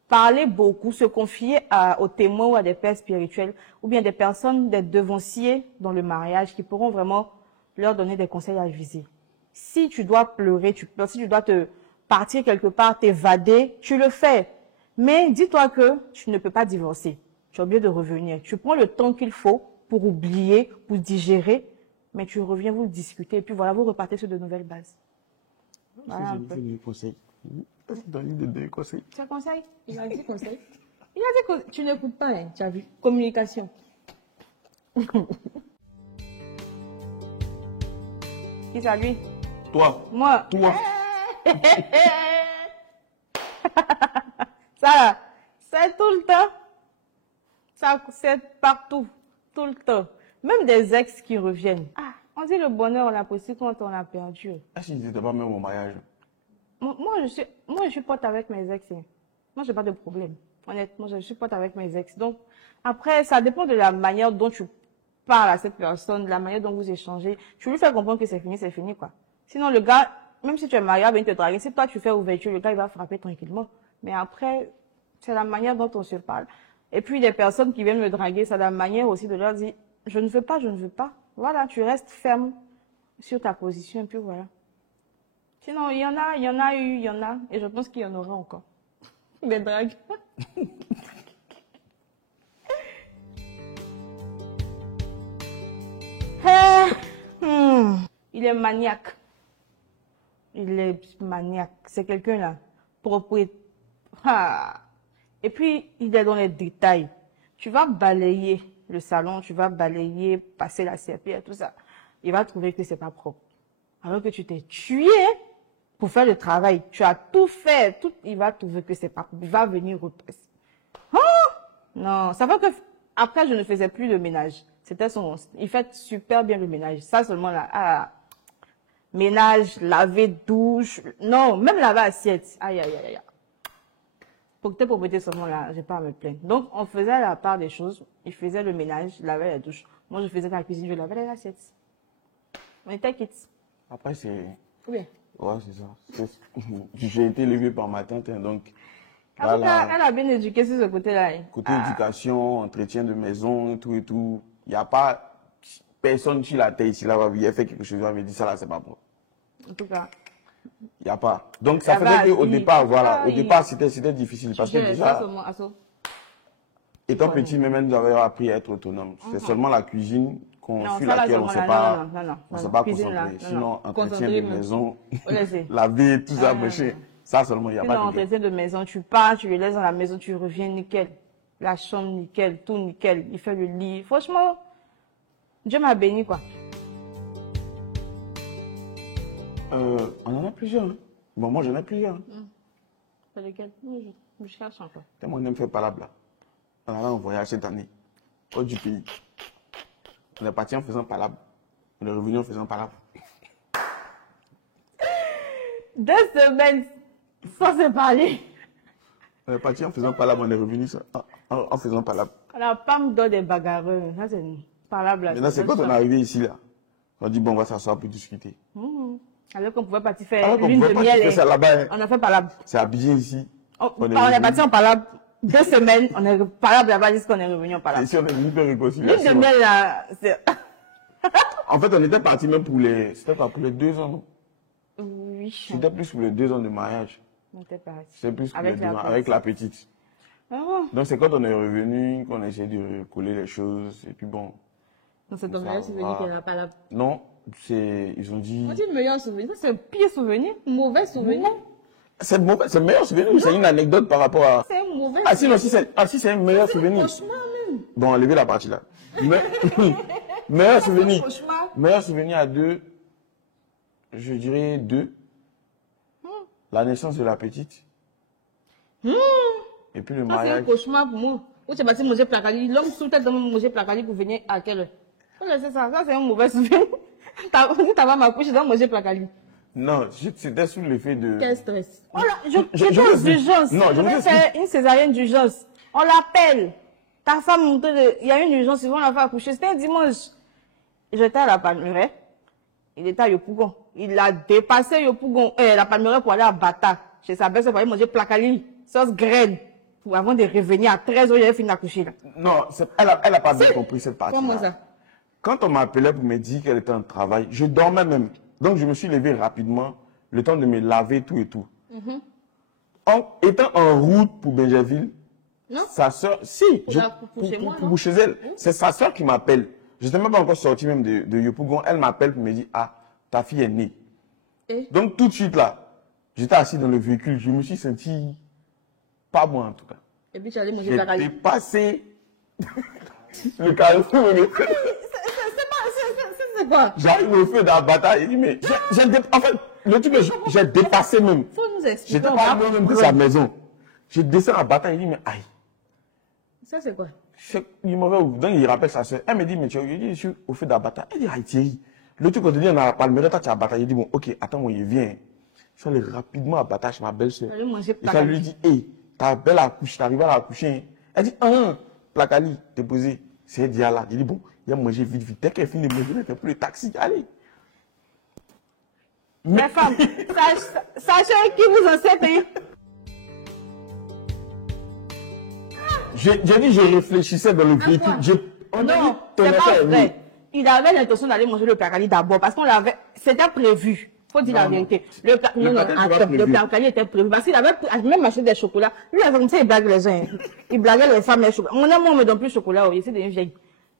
parler beaucoup, se confier aux témoins ou à des pères spirituels, ou bien des personnes, des devanciers dans le mariage qui pourront vraiment leur donner des conseils avisés. Si tu dois pleurer, tu pleures. Si tu dois te partir quelque part, t'évader, tu le fais. Mais dis-toi que tu ne peux pas divorcer. Tu es obligé de revenir. Tu prends le temps qu'il faut pour oublier, pour digérer, mais tu reviens, vous discutez, et puis voilà, vous repartez sur de nouvelles bases. Voilà un peu. Des conseils. Des conseils. Tu as conseil? Il a dit conseil. Il a dit que tu n'écoutes pas, hein, tu as vu. Communication. Qui ça, lui? Toi. Moi. Toi. Ça là, c'est tout le temps. Ça, c'est partout. Tout le temps. Même des ex qui reviennent. Ah, on dit le bonheur, on l'a possible quand on l'a perdu. Ah, si n'était pas même au mariage. Moi, je suis pote avec mes ex. Hein. Moi, j'ai pas de problème. Honnêtement, je suis pote avec mes ex. Donc, après, ça dépend de la manière dont tu parles à cette personne, la manière dont vous échangez, tu lui fais comprendre que c'est fini, quoi. Sinon, le gars, même si tu es mariable, il te drague. Si toi, tu fais ouverture, le gars, il va frapper tranquillement. Mais après, c'est la manière dont on se parle. Et puis, les personnes qui viennent me draguer, c'est la manière aussi de leur dire, je ne veux pas, je ne veux pas. Voilà, tu restes ferme sur ta position, et puis voilà. Sinon, il y en a, et je pense qu'il y en aura encore. Des dragues. Il est maniaque. Il est maniaque. C'est quelqu'un là. Propriétaire. Ah. Et puis, il est dans les détails. Tu vas balayer le salon, tu vas balayer, passer la serpillère, tout ça. Il va trouver que c'est pas propre. Alors que tu t'es tué pour faire le travail. Tu as tout fait. Tout, il va trouver que c'est pas propre. Il va venir repasser. Oh! Non, ça va que après, je ne faisais plus de ménage. C'était son... Il fait super bien le ménage. Ça seulement là. Ah. Ménage, laver, douche. Non, même laver assiette. Aïe, aïe, aïe, aïe. Pour tes propriétés seulement là, j'ai pas à me plaindre. Donc, on faisait la part des choses. Il faisait le ménage, lavait la douche. Moi, je faisais la cuisine, je lavais les assiettes. On était quittes. Après, c'est... Oui. Ouais, c'est ça. J'ai été élevé par ma tante, hein, donc... En tout cas, elle a bien éduqué sur ce côté-là. Côté éducation, entretien de maison, tout et tout. Il n'y a pas personne qui la tête ici, là, va venir faire quelque chose, va me dire ça là, c'est pas bon. En tout cas. Il n'y a pas. Donc, ça faisait qu'au départ, voilà, au départ, c'était difficile. Parce que déjà, étant petit, même nous avons appris à être autonome. C'est seulement la cuisine sur laquelle on ne s'est pas concentré. Sinon, entretien de maison, laver, tout ça, machin. Ça seulement, il n'y a pas de entretien de maison, tu pars, tu le laisses dans la maison, tu reviens nickel. La chambre nickel, tout nickel. Il fait le lit. Franchement, Dieu m'a béni, quoi. On en a plusieurs. Hein. Bon, moi, j'en ai plusieurs. Hein. C'est lequel? Je cherche encore. Moi, on aime faire palabre là. On allait en voyage cette année, hors du pays. On est parti en faisant palabre. On est revenu en faisant palabre. 2 semaines sans se parler. On est parti en faisant palabre, on est revenu en faisant palabre. On n'a pas me donné des bagarreurs. Ça, c'est une palabre là. Maintenant, c'est quand on est arrivé ici là. On dit, bon, on va s'asseoir pour discuter. Alors qu'on pouvait partir faire l'une de miel. On a fait palabre. C'est habillé ici. On est parti en palabre. 2 semaines, on est palabre là-bas jusqu'on est revenu en palabre. Ici, on est venu faire réconciliation. L'une de miel là, c'est... En fait, on était parti même pour les... C'était pas pour les 2 ans, non? Oui. C'était plus pour les 2 ans de mariage. On était parti. C'est plus pour les 2 ans, avec la petite. Donc, c'est quand on est revenu qu'on a essayé de recoller les choses. Et puis bon... Donc, c'est ton meilleur souvenir qu'il n'y en a pas là. Non, ils ont dit... On dit meilleur souvenir. Ça, c'est le pire souvenir. Mauvais souvenir. C'est mauvais, c'est le meilleur souvenir ou c'est une anecdote par rapport à... C'est un mauvais souvenir. Si c'est un meilleur souvenir. Même. Bon, enlevez la partie là. Meilleur souvenir. Meilleur souvenir à 2. Je dirais 2. La naissance de la petite. Et puis le mariage. C'est un cauchemar pour moi. Où tu es parti manger placali. L'homme sous tête de manger placali pour venir à quelle heure? C'est ça. Ça, c'est un mauvais souvenir. T'as ma couche, tu dois manger placali. Non, c'était sous l'effet de... Quel stress. J'étais aux urgences. Non, je vais faire une césarienne d'urgence. On l'appelle. Ta femme, il y a une urgence, ils vont la faire accoucher. C'était un dimanche. J'étais à la Palmeraie. Il était à Yopougon. Il a dépassé Yopougon, la Palmeraie pour aller à Bata. Chez sa belle-sœur pour aller manger placali, sauce graine. Avant de revenir à 13h, j'avais fini d'accoucher. Non, elle a pas bien compris cette partie. Comment ça? Quand on m'appelait pour me dire qu'elle était en travail, je dormais même. Donc, je me suis levé rapidement, le temps de me laver, tout et tout. Étant en route pour Benjerville, sa soeur, pour chez elle, c'est sa soeur qui m'appelle. Je n'étais même pas encore sorti même de Yopougon. Elle m'appelle pour me dire, ah, ta fille est née. Donc, tout de suite là, j'étais assis dans le véhicule, je me suis senti pas moi en tout cas. Et puis, tu allais manger la J'ai passé le carrefour. C'est quoi? J'arrive au feu de la bataille. Il dit, mais en fait, le truc, j'ai dépassé même. Faut nous expliquer. J'étais pas même de sa maison. Je descends à la bataille. Il dit, mais aïe. Ça, c'est quoi? Il m'avait ouvert. Donc, il rappelle sa soeur. Elle me dit, mais je suis au feu de la bataille. Elle dit, aïe, Thierry. Le truc, on te dit, on a la Palmeraie, toi, tu as la bataille. Il dit, bon, ok, attends, moi, il vient. Je suis allé rapidement à la bataille chez ma belle-sœur. Et ça lui dit, hé, ta belle accouche, t'arrives à la accoucher. Elle dit, placali, t'es posé. C'est Diala. Il dit, bon, Il a mangé vite, vite. Dès qu'elle finit de manger, elle fait plus le taxi. Allez. Mes femmes, sachez qui vous en sait, hein. J'ai dit, je réfléchissais dans le véhicule. Non, c'est pas vrai. Il avait l'intention d'aller manger le placali d'abord parce qu'on l'avait. C'était prévu. Faut dire la vérité. Le placali était prévu parce qu'il avait même acheté des chocolats. Lui, comme ça, il blague les gens. Il blaguait les femmes, les chocolats. Mon amour, on me donne plus de chocolat. Il c'est une vieille.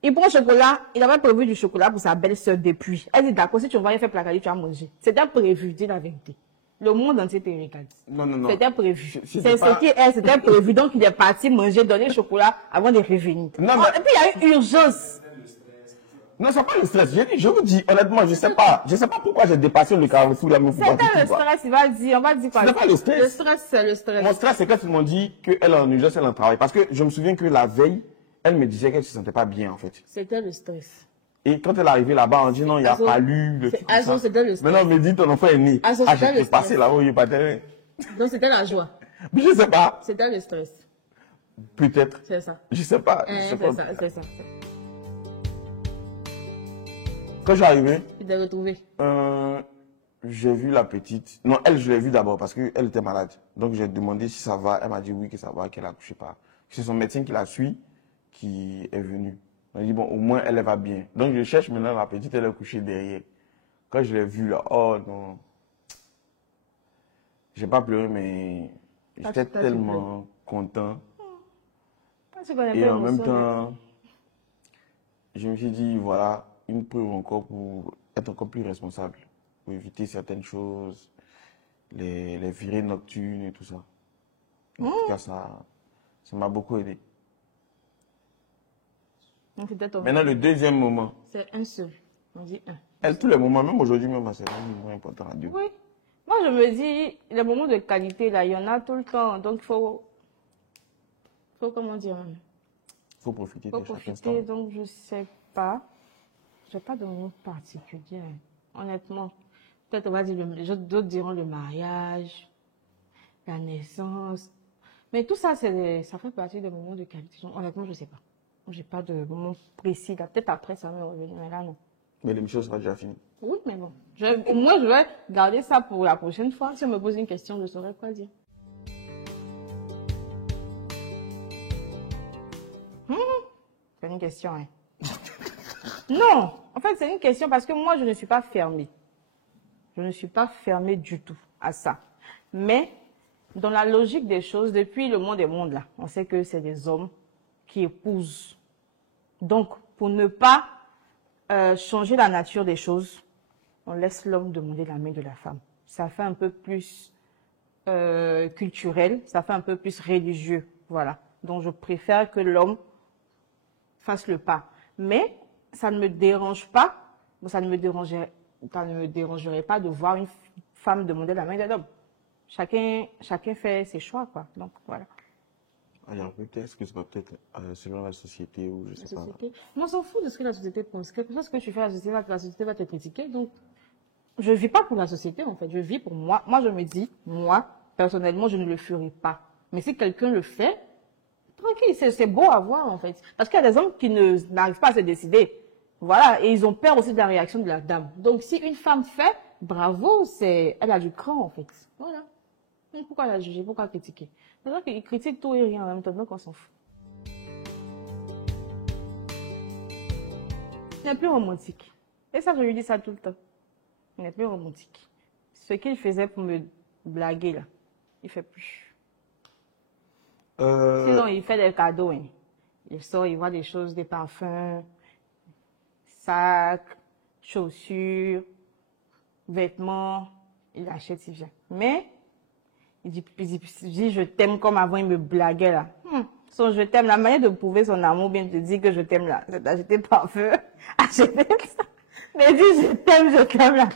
Il prend le chocolat. Il avait prévu du chocolat pour sa belle-sœur depuis. Elle dit d'accord, si tu vas faire placali, tu vas manger. C'était prévu, dis la vérité. Le monde entier te regarde. Non. C'était prévu. C'est ce qui est, c'était prévu. Donc, il est parti manger, donner le chocolat avant de revenir. Non, mais... Et puis, il y a eu urgence. Non, c'est pas le stress. Je vous dis, honnêtement, je sais pas pourquoi j'ai dépassé le carrefour là. C'était le stress, on va dire quoi. C'est pas le stress. Le stress, c'est le stress. Mon stress, c'est quand ils m'ont dit qu'elle est en urgence, elle en travaille. Parce que je me souviens que la veille, elle me disait qu'elle ne se sentait pas bien, en fait. C'était le stress. Et quand elle est arrivée là-bas, on dit non, il n'y a pas lu. C'était le stress. Maintenant, on me dit ton enfant est né. J'ai passé là-haut, il n'est pas terrible. Donc, c'était la joie. Mais je sais pas. C'était le stress. Peut-être. C'est ça. Je sais pas. C'est ça. Quand je suis arrivé, Tu t'es retrouvé. J'ai vu la petite. Non, elle, je l'ai vue d'abord parce qu'elle était malade. Donc, j'ai demandé si ça va. Elle m'a dit oui, que ça va, qu'elle a accouché pas. C'est son médecin qui la suit qui est venu. On a dit bon, au moins, elle va bien. Donc, je cherche maintenant la petite, elle est couchée derrière. Quand je l'ai vue là, oh non. J'ai pas pleuré, mais j'étais tellement content. Et en même temps, je me suis dit, voilà, une preuve encore pour être encore plus responsable, pour éviter certaines choses, les virées nocturnes et tout ça. En tout cas, ça m'a beaucoup aidé. Maintenant, le deuxième moment. C'est un seul. On dit un. Elle, tous les moments, même aujourd'hui, même, c'est vraiment important à Dieu. Oui. Moi, je me dis, les moments de qualité, là, il y en a tout le temps. Donc, il faut comment dire? Faut profiter faut de chaque instant. profiter, donc, je sais pas. Je n'ai pas de moment particulier. Honnêtement. Peut-être, on va dire, d'autres diront le mariage, la naissance. Mais tout ça, ça fait partie des moments de qualité. Donc, honnêtement, je ne sais pas. Je n'ai pas de moment précis. Peut-être après, ça m'est revenu, mais là, non. Mais l'émission sera déjà finie. Oui, mais bon. Au moins, je vais garder ça pour la prochaine fois. Si on me pose une question, je saurais quoi dire. C'est une question, hein. Non, en fait, c'est une question parce que moi, je ne suis pas fermée. Je ne suis pas fermée du tout à ça. Mais, dans la logique des choses, depuis le monde des mondes, là, on sait que c'est des hommes qui épousent. Donc, pour ne pas changer la nature des choses, on laisse l'homme demander la main de la femme. Ça fait un peu plus culturel, ça fait un peu plus religieux. Voilà. Donc, je préfère que l'homme fasse le pas. Mais, ça ne me dérange pas, ça ne me dérangerait pas de voir une femme demander la main d'un homme. Chacun fait ses choix, quoi. Donc, voilà. Alors, peut-être que c'est pas peut-être selon la société ou je sais pas. Moi, on s'en fout de ce que la société pense. Quelque chose que tu fais à la société va te critiquer. Donc, je vis pas pour la société, en fait. Je vis pour moi. Moi, je me dis, moi, personnellement, je ne le ferai pas. Mais si quelqu'un le fait, tranquille, c'est beau à voir, en fait. Parce qu'il y a des hommes qui n'arrivent pas à se décider. Voilà. Et ils ont peur aussi de la réaction de la dame. Donc, si une femme fait, bravo, elle a du cran, en fait. Voilà. Mais pourquoi la juger? Pourquoi critiquer? C'est vrai qu'ils critiquent tout et rien en même temps, donc on s'en fout. Il n'est plus romantique. Et ça, je lui dis ça tout le temps. Il n'est plus romantique. Ce qu'il faisait pour me blaguer, là, il ne fait plus. Sinon, il fait des cadeaux. Hein. Il sort, il voit des choses, des parfums, sacs, chaussures, vêtements. Il achète, il vient. Mais, il dit je t'aime comme avant, il me blaguait là. Son je t'aime, la manière de prouver son amour, bien de dire que je t'aime là. C'est d'acheter parfum, acheter ça. Mais il dit je t'aime là.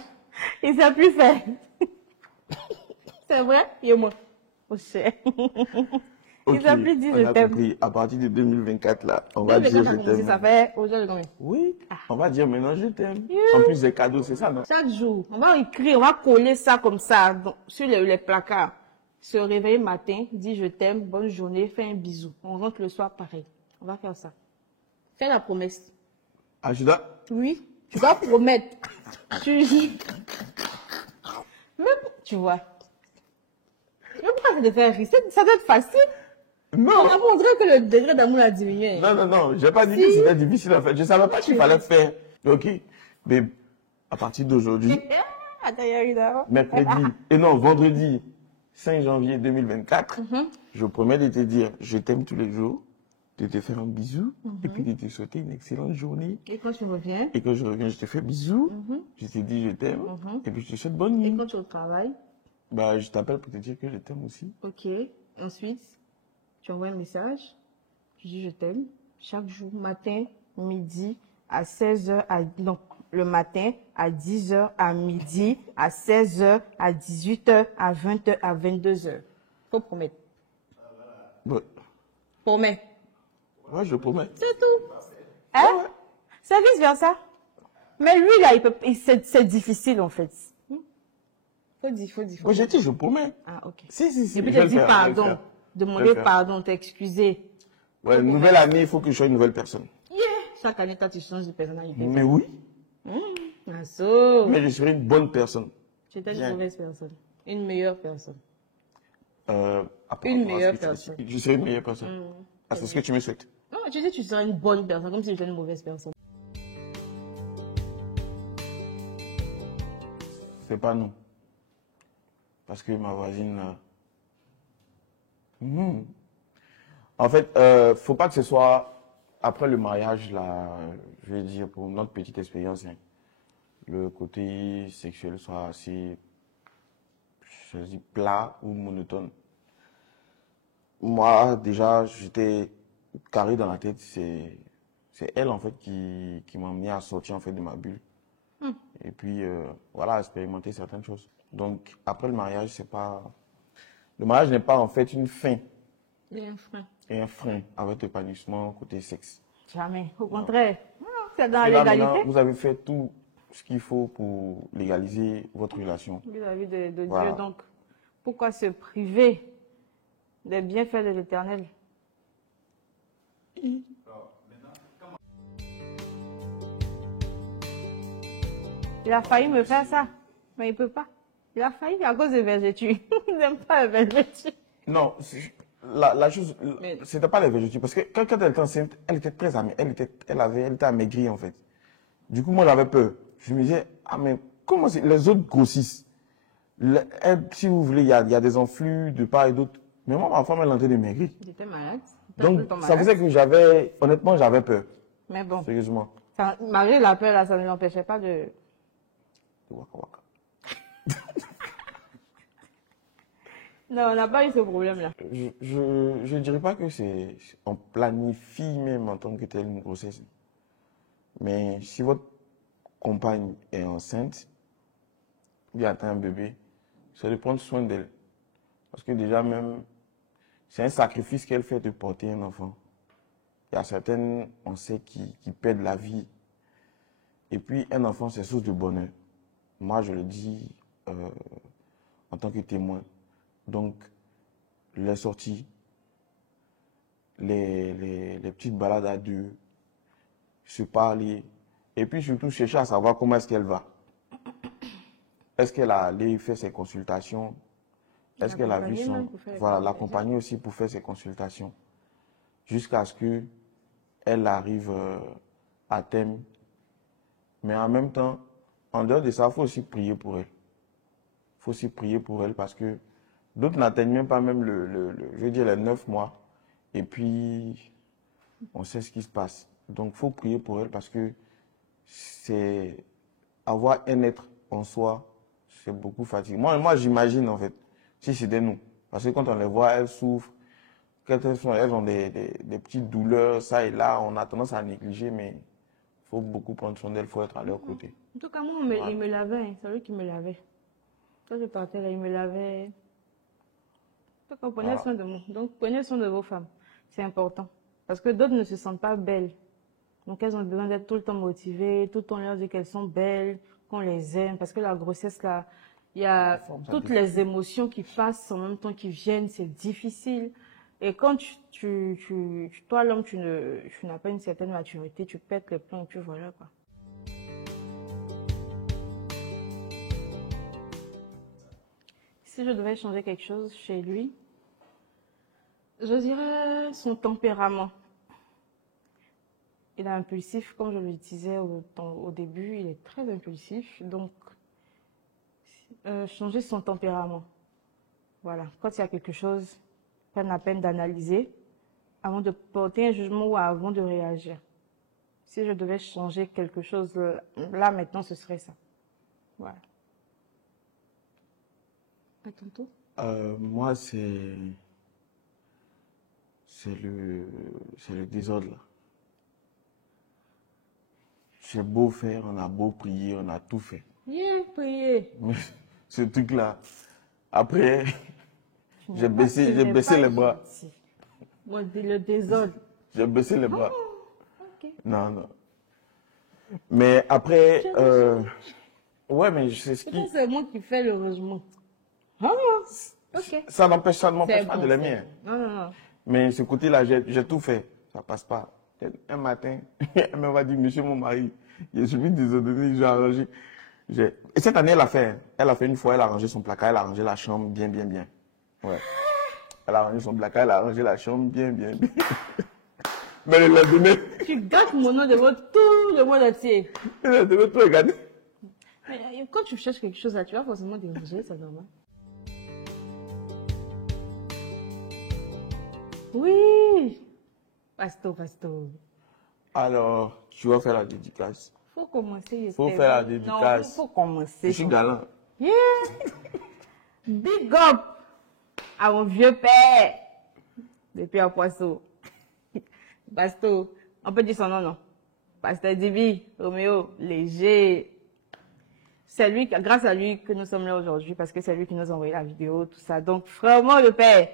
Il ne sait plus faire. C'est vrai? Et moi, oh cher. Il ne sait plus dire je t'aime. À partir de 2024 là, on va dire je t'aime. Ça fait aujourd'hui combien? Oui, on va dire maintenant je t'aime. En plus des cadeaux, c'est ça, non? Chaque jour, on va écrire, on va coller ça comme ça sur les placards. Se réveiller matin, dire je t'aime, bonne journée, fais un bisou. On rentre le soir pareil. On va faire ça. Fais la promesse. Ah, je dois... Oui, tu dois promettre. Tu... Même, tu vois. Même pas de faire rire, ça doit être facile. Non. On a montré que le degré d'amour a diminué. Non, non, non, j'ai pas dit que c'était difficile en fait. Je savais pas qu'il fallait faire. Ok, mais à partir d'aujourd'hui, Attends, il y a eu d'abord. mercredi, et non, vendredi 5 janvier 2024, je promets de te dire je t'aime tous les jours, de te faire un bisou, et puis de te souhaiter une excellente journée. Et quand tu reviens? Et quand je reviens, je te fais bisous, je te dis je t'aime, et puis je te souhaite bonne nuit. Et quand tu es au travail? Bah, je t'appelle pour te dire que je t'aime aussi. Ok. Ensuite, tu envoies un message. Tu dis je t'aime. Chaque jour, matin, midi, à 16h, donc le matin, à 10h, à midi, à 16h, à 18h, à 20h, à 22h. Faut promettre. Ouais, Promets. ouais, je promets. C'est tout. Hein? C'est vice-versa. Mais lui, là, c'est difficile, en fait. Faut dire. Moi, j'ai dit je promets. Ah, ok. Si. Et puis, je vais tu le dis faire, je vais le pardon. faire. Demander pardon, t'excuser. Ouais, nouvelle année, il faut que je sois une nouvelle personne. Yeah. Chaque année, toi, tu changes de personnalité. Mais oui, Ah, so. mais je serai une bonne personne. Tu étais une Bien. mauvaise personne. Une meilleure personne. Après, Une rapport à meilleure ce que tu personne. dis. Je serai une meilleure personne. Ah, c'est ce que tu me souhaites. Non, tu dis que tu seras une bonne personne, comme si j'étais une mauvaise personne. C'est pas non. Parce que ma voisine... En fait, faut pas que ce soit après le mariage, là, je vais dire, pour notre petite expérience, hein, le côté sexuel soit assez, je dis, plat ou monotone. Moi, déjà, j'étais carré dans la tête. C'est elle, en fait, qui m'a amené à sortir, en fait, de ma bulle. Et puis, voilà, expérimenter certaines choses. Donc, après le mariage, c'est pas... Le mariage n'est pas, en fait, une fin Il y a un frein. et un frein à votre épanouissement côté sexe. Jamais. Au contraire. C'est dans Et là, maintenant, l'égalité. vous avez fait tout ce qu'il faut pour légaliser votre relation. Vis-à-vis de Voilà. Dieu, donc, pourquoi se priver des bienfaits de l'Éternel? Il a failli me faire ça, mais il peut pas. Il a failli à cause de vergetures. Il n'aime pas les vergetures. Non, la chose, Mais- c'était pas les végétaux. Parce que quand elle était enceinte, elle était très amaigrie. Elle était amaigrie, en fait. Du coup, moi, j'avais peur. Je me disais, ah, mais comment les autres grossissent? Si vous voulez, il y a des enflux de part et d'autre. Mais moi, ma femme, elle est en train de maigrir. J'étais malade. Donc, J'étais ça faisait que honnêtement, j'avais peur. Mais bon, Sérieusement. malgré la peur, là, ça ne l'empêchait pas de... Waka waka. Non, on n'a pas eu ce problème-là. Je dirais pas que on planifie même en tant que telle une grossesse. Mais si votre compagne est enceinte, ou bien attend un bébé, c'est de prendre soin d'elle. Parce que déjà même, c'est un sacrifice qu'elle fait de porter un enfant. Il y a certaines, on sait, qui perdent la vie. Et puis, un enfant, c'est source de bonheur. Moi, je le dis en tant que témoin. Donc, les sorties, les petites balades à deux, se parler, et puis surtout chercher à savoir comment est-ce qu'elle va. Est-ce qu'elle a allé faire ses consultations? Est-ce qu'elle a vu L'accompagner son... même pour faire les Voilà, consultations. l'accompagner aussi pour faire ses consultations. Jusqu'à ce qu'elle arrive à terme. Mais en même temps, en dehors de ça, il faut aussi prier pour elle. Il faut aussi prier pour elle parce que d'autres n'atteignent même pas même je veux dire, les 9 mois. Et puis, on sait ce qui se passe. Donc, il faut prier pour elle parce que c'est avoir un être en soi, c'est beaucoup fatigant. Moi j'imagine en fait, si c'était nous. Parce que quand on les voit, elles souffrent. Quand elles ont des petites douleurs, ça et là, on a tendance à négliger, mais il faut beaucoup prendre soin d'elles, il faut être à leur côté. En tout cas, moi, il me lavait. Hein. C'est lui qui me lavait. Quand je partais là, il me lavait. Donc, on prenait soin de moi. Donc, prenez soin de vos femmes. C'est important. Parce que d'autres ne se sentent pas belles. Donc, elles ont besoin d'être tout le temps motivées, tout le temps leur dire qu'elles sont belles, qu'on les aime. Parce que la grossesse, là, il y a toutes les émotions qui passent en même temps qui viennent. C'est difficile. Et quand toi, l'homme, tu n'as pas une certaine maturité, tu pètes les plombs et puis voilà, quoi. Si je devais changer quelque chose chez lui, je dirais son tempérament. Il est impulsif, comme je le disais au début, il est très impulsif. Donc, changer son tempérament. Voilà. Quand il y a quelque chose, prenne la peine d'analyser avant de porter un jugement ou avant de réagir. Si je devais changer quelque chose, là maintenant, ce serait ça. Voilà. À ton tour. Moi, c'est le désordre, là. J'ai beau faire, on a beau prier, on a tout fait. Prier. Ce truc-là. Après, j'ai baissé les bras. Moi, le désordre. J'ai baissé les bras. Ok. Non. Mais après, ouais, mais c'est ce qui... C'est moi qui fais le rangement. Ok. Ça ne m'empêche pas de l'aimer. Non. Mais ce côté-là, j'ai tout fait. Ça passe pas. Un matin, elle m'a dit, monsieur mon mari, je suis désordonné, j'ai arrangé. Et cette année, elle a fait. Elle a fait une fois, elle a rangé son placard, elle a rangé la chambre bien. Ouais. Elle a rangé son placard, elle a rangé la chambre bien. Mais elle l'a donné. Tu gâtes mon nom devant tout le monde entier. Elle devait tout regarder. Mais quand tu cherches quelque chose là, tu vas forcément déranger, c'est normal. Oui. Pasto. Alors, tu vas faire la dédicace. Faut commencer. Faut faire la dédicace. Non, faut commencer. Je suis galant. Yeah. Big up à mon vieux père. Depuis un poisson. Pasto. On peut dire son nom, non? Pasteur Dibi, Roméo, léger. C'est lui, grâce à lui que nous sommes là aujourd'hui, parce que c'est lui qui nous a envoyé la vidéo, tout ça. Donc, vraiment, le père.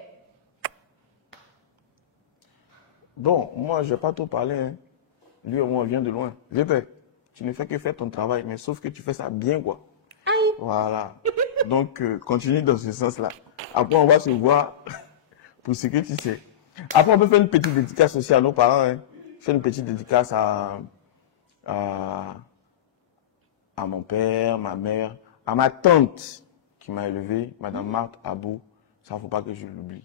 Bon, moi, je ne vais pas trop parler. Hein. Lui, au moins, vient de loin. Vieux père, tu ne fais que faire ton travail, mais sauf que tu fais ça bien, quoi. Aïe. Voilà. Donc, continue dans ce sens-là. Après, on va se voir pour ce que tu sais. Après, on peut faire une petite dédicace aussi à nos parents. Hein. Faire une petite dédicace à mon père, ma mère, à ma tante qui m'a élevé, Madame Marthe Abou. Ça, il ne faut pas que je l'oublie.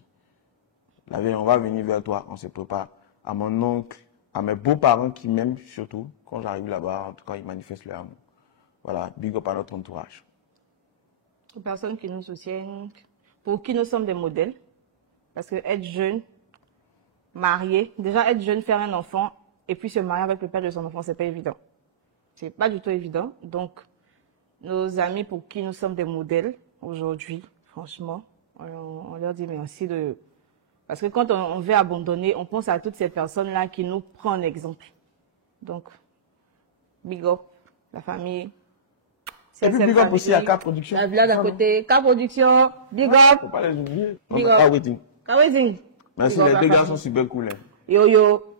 La veille, on va venir vers toi, on se prépare. À mon oncle, à mes beaux-parents qui m'aiment surtout. Quand j'arrive là-bas, en tout cas, ils manifestent leur amour. Voilà, big up à notre entourage. Aux personnes qui nous soutiennent, pour qui nous sommes des modèles. Parce que être jeune, marié, déjà être jeune, faire un enfant, et puis se marier avec le père de son enfant, c'est pas évident. C'est pas du tout évident. Donc, nos amis pour qui nous sommes des modèles aujourd'hui, franchement, on leur dit merci de... Parce que quand on veut abandonner, on pense à toutes ces personnes-là qui nous prennent exemple. Donc, big up, la famille. Et puis big up aussi à K Production. La villa d'à côté, K Production, big up. Faut pas les oublier. Big up. Waiting. K Waiting. Merci, les deux gars sont super cool. Hein. Yo.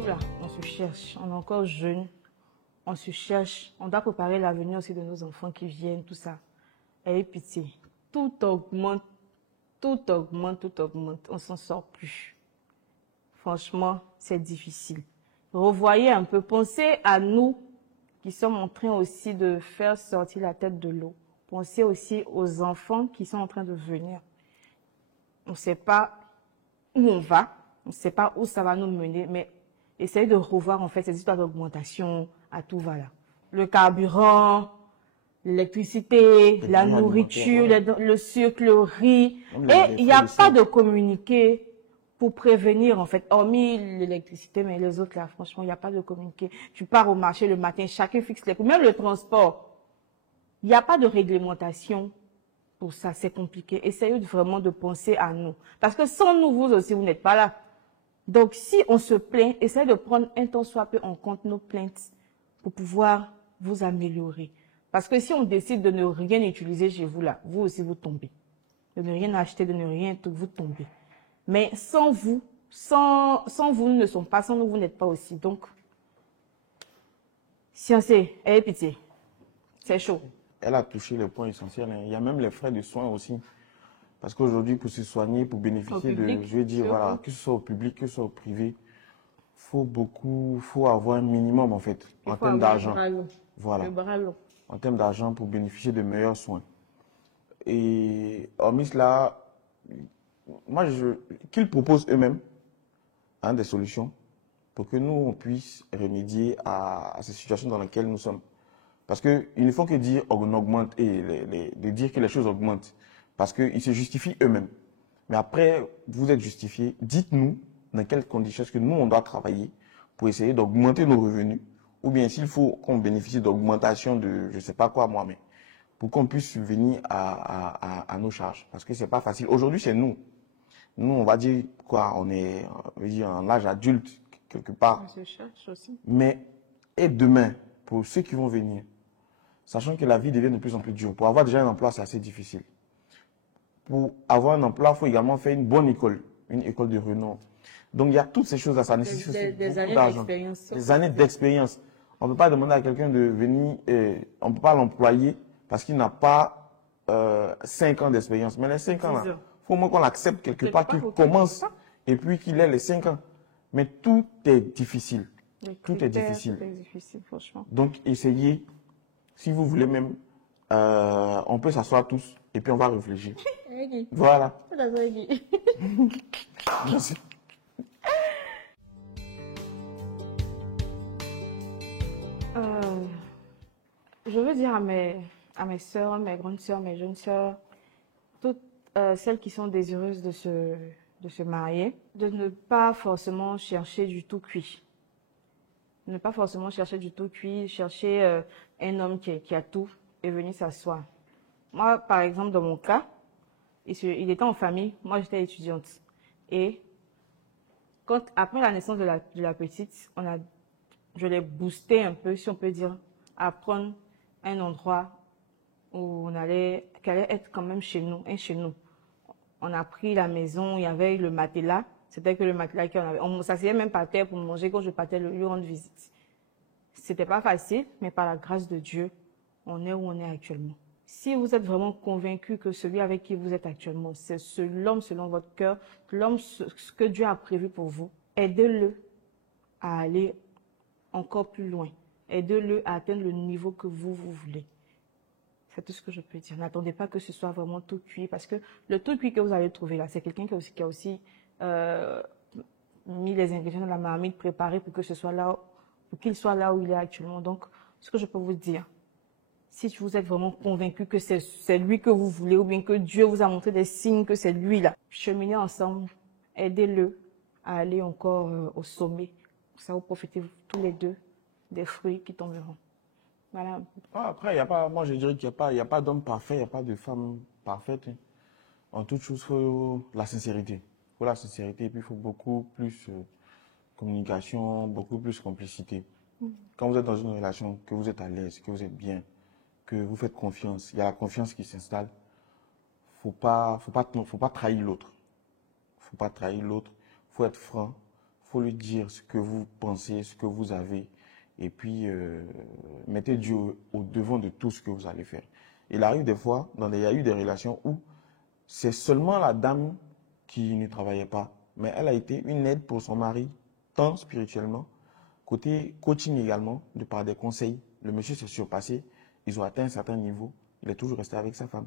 Oula, on se cherche, on est encore jeune. On se cherche, on doit préparer l'avenir aussi de nos enfants qui viennent, tout ça. Ayez pitié. Tout augmente, on s'en sort plus. Franchement, c'est difficile. Revoyez un peu, pensez à nous qui sommes en train aussi de faire sortir la tête de l'eau. Pensez aussi aux enfants qui sont en train de venir. On ne sait pas où on va, on ne sait pas où ça va nous mener, mais essayez de revoir en fait ces histoires d'augmentation, à tout va là. Le carburant, l'électricité, la nourriture, le sucre, le riz. Et il n'y a pas de communiqué pour prévenir en fait. Hormis l'électricité, mais les autres là, franchement, il n'y a pas de communiqué. Tu pars au marché le matin, chacun fixe les coûts. Même le transport, il n'y a pas de réglementation pour ça, c'est compliqué. Essayez vraiment de penser à nous. Parce que sans nous, vous aussi, vous n'êtes pas là. Donc, si on se plaint, essayez de prendre un temps soit peu en compte nos plaintes pour pouvoir vous améliorer. Parce que si on décide de ne rien utiliser chez vous là, vous aussi vous tombez. De ne rien acheter, de ne rien, vous tombez. Mais sans vous, sans vous, nous ne sommes pas, sans nous, vous n'êtes pas aussi. Donc, Sciencée, ayez pitié. C'est chaud. Elle a touché les points essentiels. Hein. Il y a même les frais de soins aussi. Parce qu'aujourd'hui, pour se soigner, pour bénéficier de, je vais dire, voilà, que ce soit au public, que ce soit au privé, faut avoir un minimum en fait, en termes d'argent. Voilà. Le bras long. En termes d'argent pour bénéficier de meilleurs soins. Et hormis cela, moi, qu'ils proposent eux-mêmes des solutions pour que nous, on puisse remédier à ces situations dans lesquelles nous sommes. Parce qu'ils ne font que dire on augmente et de dire que les choses augmentent. Parce qu'ils se justifient eux-mêmes. Mais après, vous êtes justifiés. Dites-nous dans quelles conditions est-ce que nous, on doit travailler pour essayer d'augmenter nos revenus. Ou bien s'il faut qu'on bénéficie d'augmentation de je ne sais pas quoi moi, mais pour qu'on puisse subvenir à nos charges. Parce que ce n'est pas facile. Aujourd'hui, c'est nous. Nous, on va dire quoi, on est en âge adulte quelque part. On se cherche aussi. Mais, et demain, pour ceux qui vont venir, sachant que la vie devient de plus en plus dure, pour avoir déjà un emploi, c'est assez difficile. Pour avoir un emploi, il faut également faire une bonne école, une école de renom. Donc, il y a toutes ces choses-là, ça nécessite des années d'expérience. Des années d'expérience. On ne peut pas demander à quelqu'un de venir, on ne peut pas l'employer parce qu'il n'a pas 5 ans d'expérience. Mais les 5 ans, là, il faut au moins qu'on l'accepte quelque part, qu'il commence et puis qu'il ait les 5 ans. Mais tout est difficile. Tout est difficile. Tout est difficile, franchement. Donc, essayez, si vous voulez même, on peut s'asseoir tous et puis on va réfléchir. Voilà. Merci. Je veux dire à mes soeurs, mes grandes soeurs, mes jeunes soeurs, toutes celles qui sont désireuses de se marier, de ne pas forcément chercher du tout cuit. Ne pas forcément chercher du tout cuit, chercher un homme qui a tout et venir s'asseoir. Moi, par exemple, dans mon cas, il était en famille, moi j'étais étudiante. Et après la naissance de la petite, je l'ai boosté un peu, si on peut dire, à prendre un endroit où qu'elle allait être quand même chez nous, chez nous. On a pris la maison, il y avait le matelas. C'était que le matelas qu'on avait. On ne s'asseyait même pas à terre pour manger quand je partais lui rendre visite. C'était pas facile, mais par la grâce de Dieu, on est où on est actuellement. Si vous êtes vraiment convaincu que celui avec qui vous êtes actuellement, c'est l'homme selon votre cœur, l'homme ce que Dieu a prévu pour vous, aidez-le à aller encore plus loin. Aidez-le à atteindre le niveau que vous voulez. C'est tout ce que je peux dire. N'attendez pas que ce soit vraiment tout cuit, parce que le tout cuit que vous allez trouver là, c'est quelqu'un qui a aussi mis les ingrédients dans la marmite, préparé pour que ce soit là, pour qu'il soit là où il est actuellement. Donc, ce que je peux vous dire, si vous êtes vraiment convaincu que c'est lui que vous voulez, ou bien que Dieu vous a montré des signes que c'est lui là, cheminez ensemble, aidez-le à aller encore au sommet. Ça vous profitez tous les deux des fruits qui tomberont. Voilà. Après, moi je dirais qu'il n'y a pas d'homme parfait, il n'y a pas de femme parfaite. Hein. En toute chose, il faut la sincérité. Il faut la sincérité et puis il faut beaucoup plus communication, beaucoup plus complicité. Quand vous êtes dans une relation, que vous êtes à l'aise, que vous êtes bien, que vous faites confiance, il y a la confiance qui s'installe. Faut pas trahir l'autre. Faut pas trahir l'autre. Faut être franc. Faut lui dire ce que vous pensez, ce que vous avez. Et puis, mettez Dieu au devant de tout ce que vous allez faire. Il arrive des fois, il y a eu des relations où c'est seulement la dame qui ne travaillait pas. Mais elle a été une aide pour son mari, tant spirituellement, côté coaching également, de par des conseils. Le monsieur s'est surpassé. Ils ont atteint un certain niveau. Il est toujours resté avec sa femme.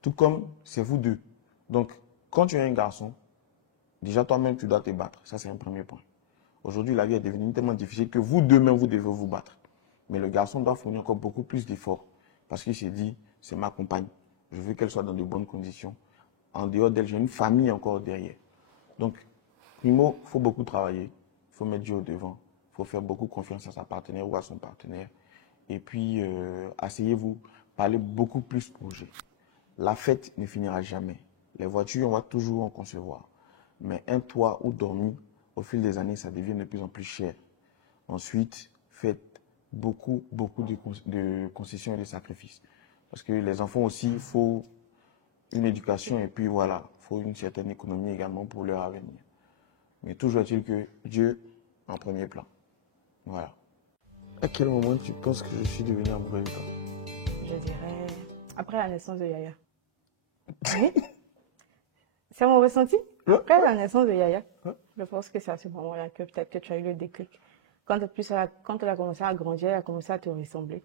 Tout comme c'est vous deux. Donc, quand tu es un garçon, déjà toi-même, tu dois te battre. Ça, c'est un premier point. Aujourd'hui, la vie est devenue tellement difficile que vous deux-mêmes, vous devez vous battre. Mais le garçon doit fournir encore beaucoup plus d'efforts. Parce qu'il s'est dit, c'est ma compagne. Je veux qu'elle soit dans de bonnes conditions. En dehors d'elle, j'ai une famille encore derrière. Donc, primo, il faut beaucoup travailler. Il faut mettre Dieu au devant. Il faut faire beaucoup confiance à sa partenaire ou à son partenaire. Et puis, asseyez-vous, parlez beaucoup plus projet. La fête ne finira jamais. Les voitures, on va toujours en concevoir. Mais un toit où dormir, au fil des années, ça devient de plus en plus cher. Ensuite, faites beaucoup de concessions et de sacrifices. Parce que les enfants aussi, il faut une éducation et puis voilà, il faut une certaine économie également pour leur avenir. Mais toujours est-il que Dieu en premier plan. Voilà. À quel moment tu penses que je suis devenu amoureux de toi? Je dirais après la naissance de Yaya. Oui, c'est mon ressenti. Après la naissance de Yaya, je pense que c'est à ce moment-là que peut-être que tu as eu le déclic. Quand elle a commencé à grandir, elle a commencé à te ressembler.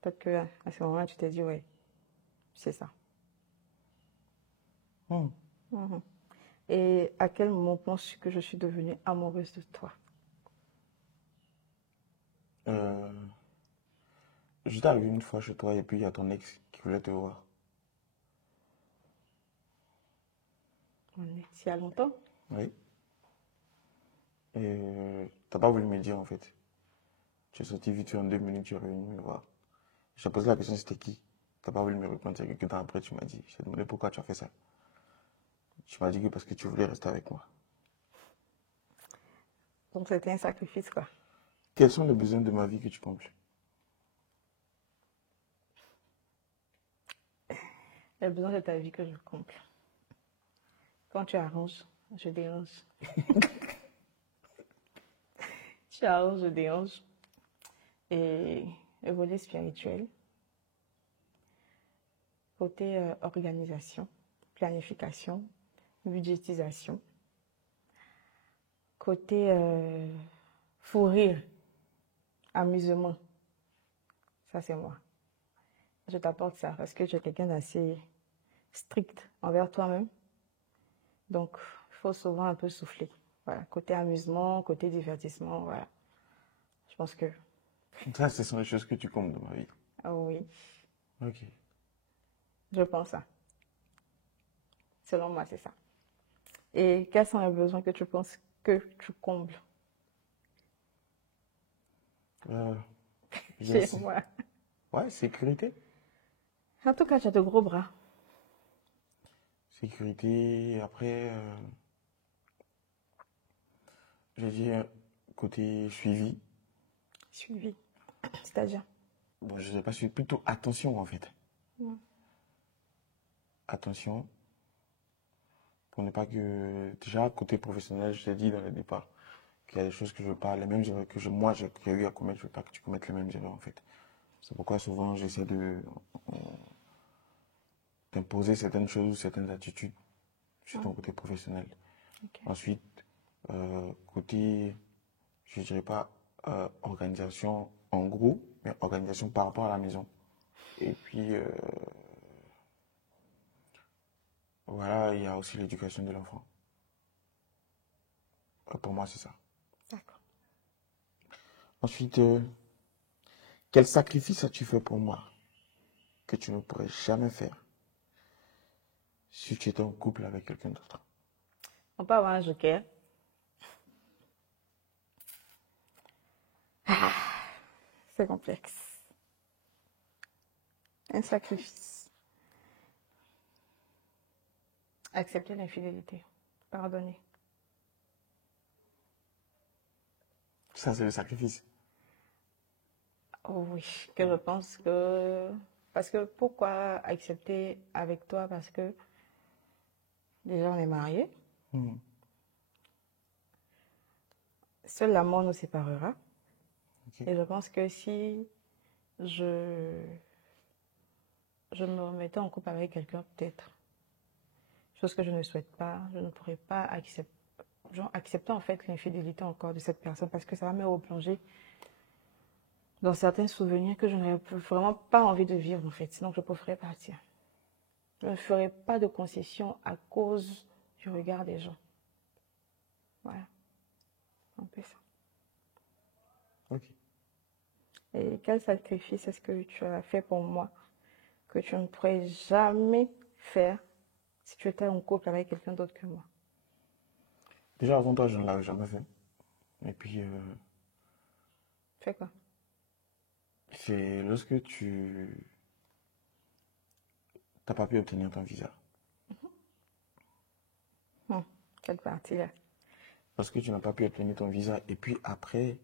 Peut-être que à ce moment-là, tu t'es dit, ouais, c'est ça. Hmm. Mhm. Et à quel moment penses-tu que je suis devenue amoureuse de toi? J'étais arrivé une fois chez toi et puis il y a ton ex qui voulait te voir. On est il y a longtemps. Oui. Et t'as pas voulu me dire en fait. Tu es sorti vite fait en 2 minutes, tu es revenu me voir. Je t'ai posé la question c'était qui? T'as pas voulu me répondre. C'est quelques temps après, tu m'as dit. Je t'ai demandé pourquoi tu as fait ça. Tu m'as dit que parce que tu voulais rester avec moi. Donc c'était un sacrifice, quoi. Quels sont les besoins de ma vie que tu combles? Les besoins de ta vie que je comble. Quand tu arranges, je dérange. Tu arranges, je dérange. Et le volet spirituel. Côté organisation, planification, budgétisation. Côté fou rire, amusement. Ça, c'est moi. Je t'apporte ça parce que tu es quelqu'un d'assez strict envers toi-même. Donc, il faut souvent un peu souffler. Voilà. Côté amusement, côté divertissement, voilà. Je pense que, Ça, ce sont les choses que tu combles dans ma vie. ah oui, Ok. je pense ça. Selon moi, c'est ça. Et quels sont les besoins que tu penses que tu combles Euh, chez moi? Ouais, sécurité. En tout cas, tu as de gros bras. Sécurité. Après, j'ai dit côté suivi. Suivi. C'est-à-dire? Bon, je sais pas, c'est plutôt attention en fait. Mm. Attention. Pour ne pas que. Déjà, côté professionnel, je t'ai dit dans le départ qu'il y a des choses que je veux pas, les mêmes erreurs que moi j'ai eu à commettre, je veux pas que tu commettes les mêmes erreurs en fait. C'est pourquoi souvent j'essaie de d'imposer certaines choses ou certaines attitudes sur ton côté professionnel. Ok. Ensuite, côté, je dirais pas organisation en gros, mais organisation par rapport à la maison. Et puis, voilà, il y a aussi l'éducation de l'enfant. Pour moi, c'est ça. D'accord. Ensuite, quel sacrifice as-tu fait pour moi que tu ne pourrais jamais faire si tu étais en couple avec quelqu'un d'autre? On peut avoir un joker. C'est complexe. Un sacrifice. Accepter l'infidélité. Pardonner. Ça, c'est le sacrifice. Oh oui, que je pense que... Parce que pourquoi accepter avec toi? Parce que déjà on est mariés. Mhm. Seule la mort nous séparera. Ok. Et je pense que si je, je me remettais en couple avec quelqu'un, peut-être, chose que je ne souhaite pas, je ne pourrais pas accepter en fait l'infidélité encore de cette personne parce que ça va me replonger dans certains souvenirs que je n'aurais vraiment pas envie de vivre en fait. Sinon, je préférerais partir. Je ne ferai pas de concession à cause du regard des gens. Voilà, un peu ça. Ok. Et quel sacrifice est-ce que tu as fait pour moi que tu ne pourrais jamais faire si tu étais en couple avec quelqu'un d'autre que moi? Déjà, avant toi, je ne l'avais jamais fait. Et puis, Fais quoi? c'est lorsque tu n'as pas pu obtenir ton visa. Quelle partie là? Lorsque tu n'as pas pu obtenir ton visa. Et puis après,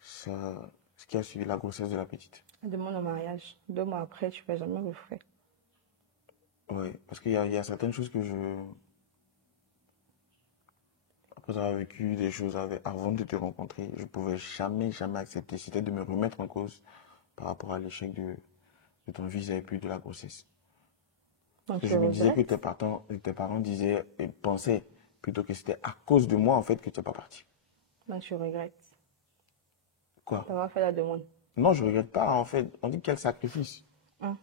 ça, ce qui a suivi la grossesse de la petite. Demande au mariage. 2 mois après, tu ne vas jamais le faire. Oui, parce qu'il y a certaines choses que je... après avoir vécu des choses avant de te rencontrer, je ne pouvais jamais accepter. C'était de me remettre en cause par rapport à l'échec de ton visa et puis de la grossesse. Donc, Parce que tu je me disais que regrettes? tes parents disaient et pensaient plutôt que c'était à cause de moi, en fait, que tu n'es pas parti. Donc, tu regrettes Quoi? d'avoir fait la demande. Non, je ne regrette pas, en fait. On dit quel sacrifice.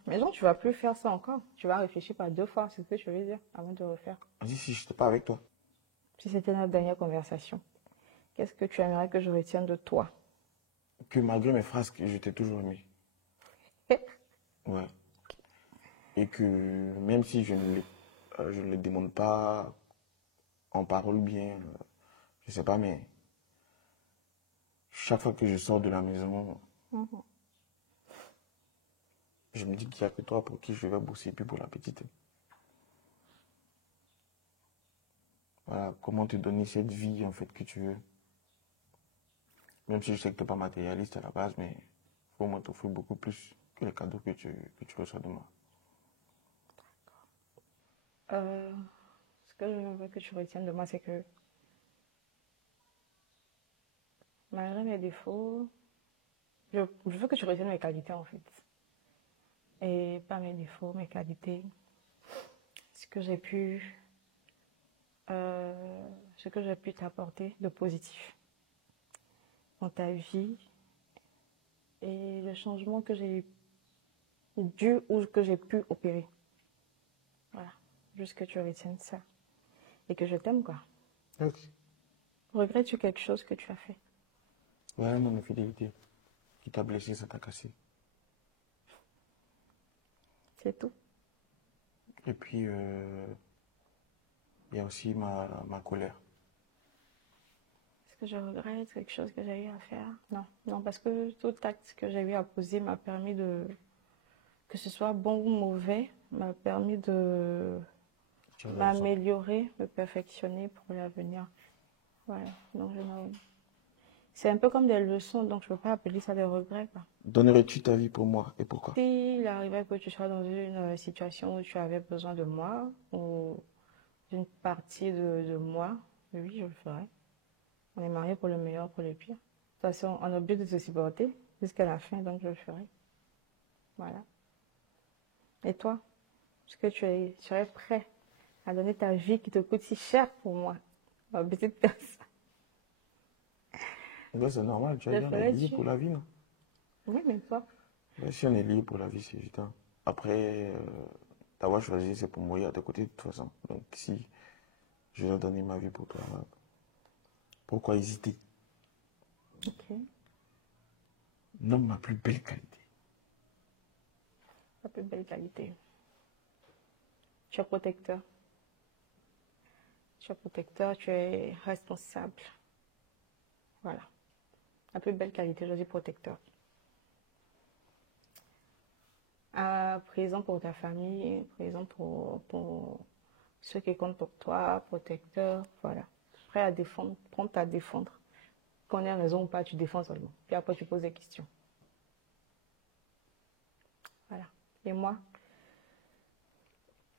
Mais non, tu vas plus faire ça encore. Tu vas réfléchir par 2 fois, c'est ce que je veux dire, avant de refaire. On dit si je n'étais pas avec toi. Si c'était notre dernière conversation, qu'est-ce que tu aimerais que je retienne de toi? Que malgré mes phrases, que je t'ai toujours aimé. Ouais. Et que même si je ne le demande pas en parole bien, je sais pas, mais chaque fois que je sors de la maison, je me dis qu'il n'y a que toi pour qui je vais bosser, puis pour la petite. Voilà, comment te donner cette vie, en fait, que tu veux. Même si je sais que tu n'es pas matérialiste à la base, mais faut au moins t'offrir beaucoup plus que les cadeaux que tu reçois de moi. Ce que je veux que tu retiennes de moi, c'est que malgré mes défauts, je veux que tu retiennes mes qualités en fait. Et pas mes défauts, mes qualités. Ce que j'ai pu, ce que j'ai pu t'apporter de positif dans ta vie et le changement que j'ai dû ou que j'ai pu opérer. Voilà. Juste que tu retiennes ça. Et que je t'aime, quoi. Ok. Regrettes-tu quelque chose que tu as fait? Ouais, mon infidélité. Qui t'a blessé, ça t'a cassé. C'est tout. Et puis, il y a aussi ma colère. Est-ce que je regrette quelque chose que j'ai eu à faire? Non. Non, parce que tout acte que j'ai eu à poser m'a permis de, que ce soit bon ou mauvais, m'a permis de Tu as raison. m'améliorer, me perfectionner pour l'avenir. Voilà. Donc, c'est un peu comme des leçons, donc je ne peux pas appeler ça des regrets, quoi. Donnerais-tu ta vie pour moi et pourquoi? S'il arrivait que tu sois dans une situation où tu avais besoin de moi ou d'une partie de moi, oui, je le ferais. On est mariés pour le meilleur, pour le pire. De toute façon, on a obligé de se supporter jusqu'à la fin, donc je le ferai. Voilà. Et toi, est-ce que tu serais prêt à donner ta vie qui te coûte si cher pour moi? Ma petite personne. Ouais, c'est normal, tu as Le dit, on est lié ferais-tu? pour la vie, non? Oui, mais toi. Ouais, si on est lié pour la vie, c'est évident. Après, t'avoir choisi, c'est pour mourir à tes côtés de toute façon. Donc, si je dois donner ma vie pour toi, pourquoi hésiter? Ok. Nomme ma plus belle qualité. La plus belle qualité. Tu es protecteur. Tu es protecteur, tu es responsable. Voilà. La plus belle qualité, je dis protecteur. Présent pour ta famille, présent pour ceux qui comptent pour toi, protecteur, voilà. Prêt à défendre, prompt à défendre. Qu'on ait raison ou pas, tu défends seulement. Puis après, tu poses des questions. Voilà. Et moi,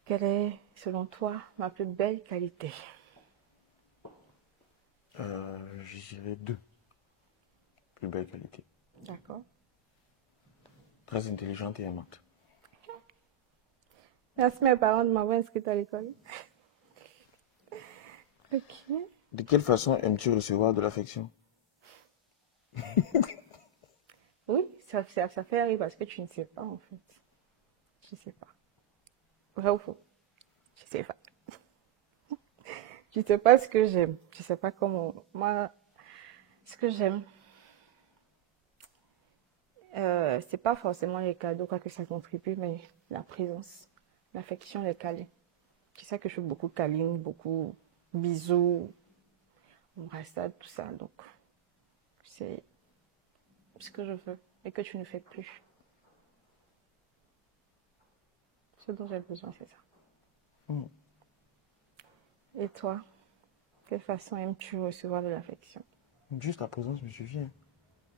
quelle est, selon toi, ma plus belle qualité? Je dirais deux plus belles qualités. D'accord. Très intelligente et aimante. Merci mes parents de m'avoir inscrite à l'école. Ok. De quelle façon aimes-tu recevoir de l'affection? Oui, ça fait rire parce que tu ne sais pas en fait. Je ne sais pas. Vrai ou faux? Je ne sais pas. Je ne sais pas ce que j'aime. Je ne sais pas comment. Moi, ce que j'aime, c'est pas forcément les cadeaux, quoi que ça contribue, mais la présence, l'affection, les câlins. Tu sais que je suis beaucoup câline, beaucoup bisous, embrassades, tout ça. Donc, c'est ce que je veux et que tu ne fais plus. Ce dont j'ai besoin, c'est ça. Hmm. Et toi, quelle façon aimes-tu recevoir de l'affection? Juste ta présence me suffit.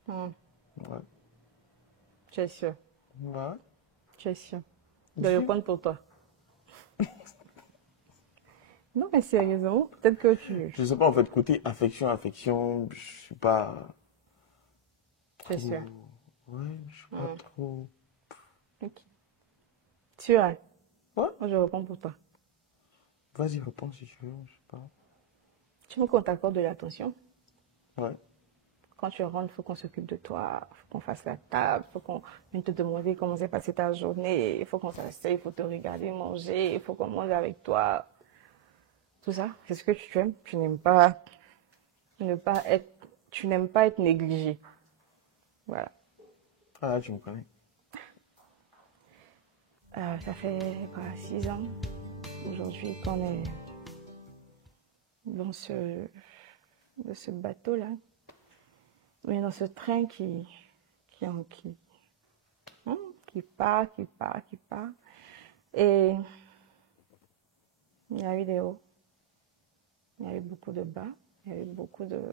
Hmm, Ouais. Tu es sûr? Ouais. Tu es sûr? Je Bien vais sûr. répondre pour toi. Non, mais sérieusement, peut-être que tu... Je sais pas, en fait, côté affection, je suis pas C'est trop. sûr. Ouais, je suis pas trop. Ok. Tu as. Ouais, Moi, je réponds pour toi. vas-y, réponds si tu veux, je sais pas. Tu veux qu'on t'accorde de l'attention? Ouais. Quand tu rentres, il faut qu'on s'occupe de toi, il faut qu'on fasse la table, il faut qu'on vienne te demander comment s'est passée ta journée, il faut qu'on s'assied, il faut te regarder manger, il faut qu'on mange avec toi. Tout ça, c'est ce que tu aimes. Tu n'aimes pas ne pas être, tu n'aimes pas être négligé. Voilà. Ah, là, tu me connais. Ça fait quoi, 6 ans aujourd'hui qu'on est dans ce bateau-là, mais dans ce train qui, en- qui, hein, qui part, qui part, qui part. Et il y a eu des hauts, il y a eu beaucoup de bas, il y a eu beaucoup de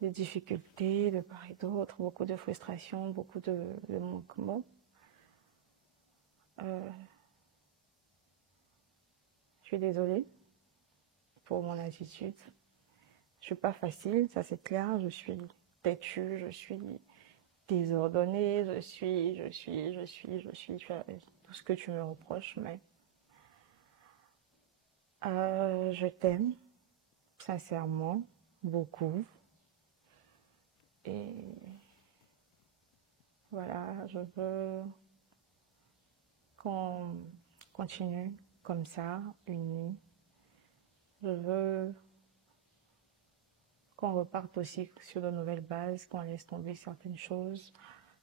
difficultés de part et d'autre, beaucoup de frustration, beaucoup de manquements. Je suis désolée pour mon attitude. Je suis pas facile, ça c'est clair. Je suis têtue, je suis désordonnée, je suis tout ce que tu me reproches, mais je t'aime sincèrement beaucoup et voilà, je veux qu'on continue comme ça, unis. Je veux qu'on reparte aussi sur de nouvelles bases, qu'on laisse tomber certaines choses,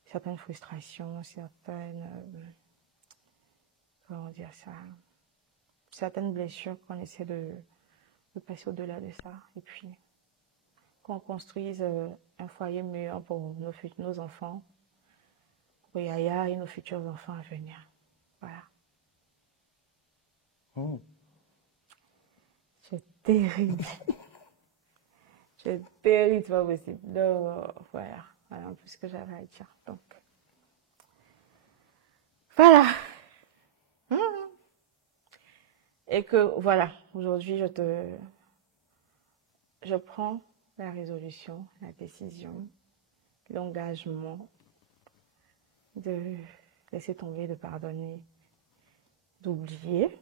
certaines frustrations, comment dire ça, certaines blessures, qu'on essaie de passer au-delà de ça. Et puis, qu'on construise un foyer meilleur pour nos enfants, pour Yaya et nos futurs enfants à venir. Voilà. C'est terrible. C'est terrible, c'est pas possible. Donc, voilà. Voilà un peu ce que j'avais à dire. Donc, voilà. Et que, voilà, aujourd'hui, je prends la résolution, la décision, l'engagement de laisser tomber, de pardonner, d'oublier.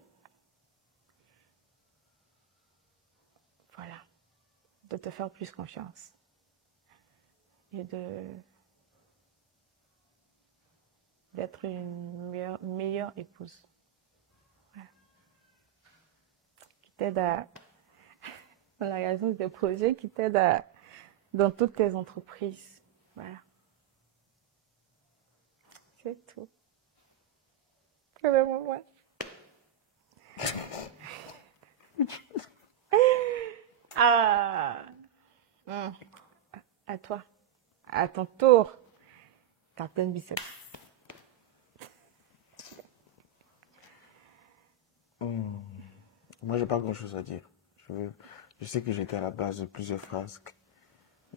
Voilà. De te faire plus confiance. Et d'être une meilleure épouse. Voilà. Qui t'aide dans la réalisation de tes projets, qui t'aide dans toutes tes entreprises. Voilà. C'est tout. C'est vraiment moi. Ah. À toi. À ton tour. Captain Biceps. Moi, j'ai pas grand-chose à dire. Je sais que j'étais à la base de plusieurs phrases.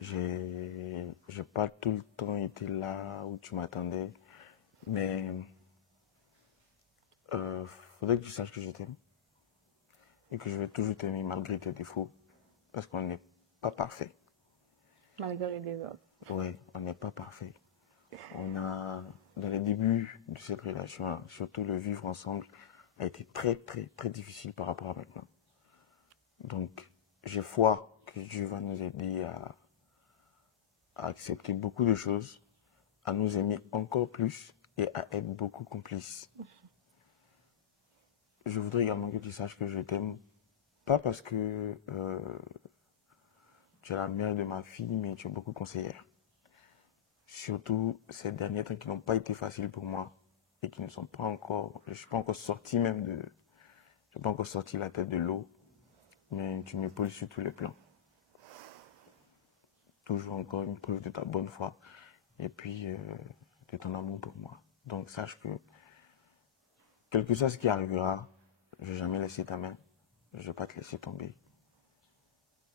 J'ai pas tout le temps été là où tu m'attendais, mais faudrait que tu saches que je t'aime et que je vais toujours t'aimer malgré tes défauts, parce qu'on n'est pas parfait. Malgré les désordres. Ouais, on n'est pas parfait. On a, dans les débuts de cette relation, surtout le vivre ensemble, a été très, très, très difficile par rapport à maintenant. Donc, j'ai foi que Dieu va nous aider à accepter beaucoup de choses, à nous aimer encore plus et à être beaucoup complices. Je voudrais également que tu saches que je t'aime, pas parce que tu es la mère de ma fille, mais tu es beaucoup conseillère. Surtout ces derniers temps qui n'ont pas été faciles pour moi et qui ne sont pas encore, je ne suis pas encore sorti même je n'ai pas encore sorti la tête de l'eau, mais tu m'épaules sur tous les plans. Toujours encore une preuve de ta bonne foi et puis de ton amour pour moi. Donc sache que quel que soit ce qui arrivera, je ne vais jamais laisser ta main, je ne vais pas te laisser tomber.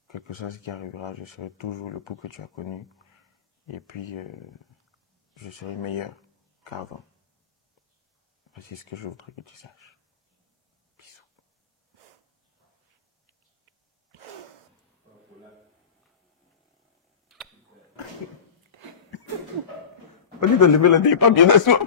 Quel que soit ce qui arrivera, je serai toujours le pou que tu as connu et puis je serai meilleur qu'avant. C'est ce que je voudrais que tu saches. Bisous. On dit de lever le téléphone bien sûr.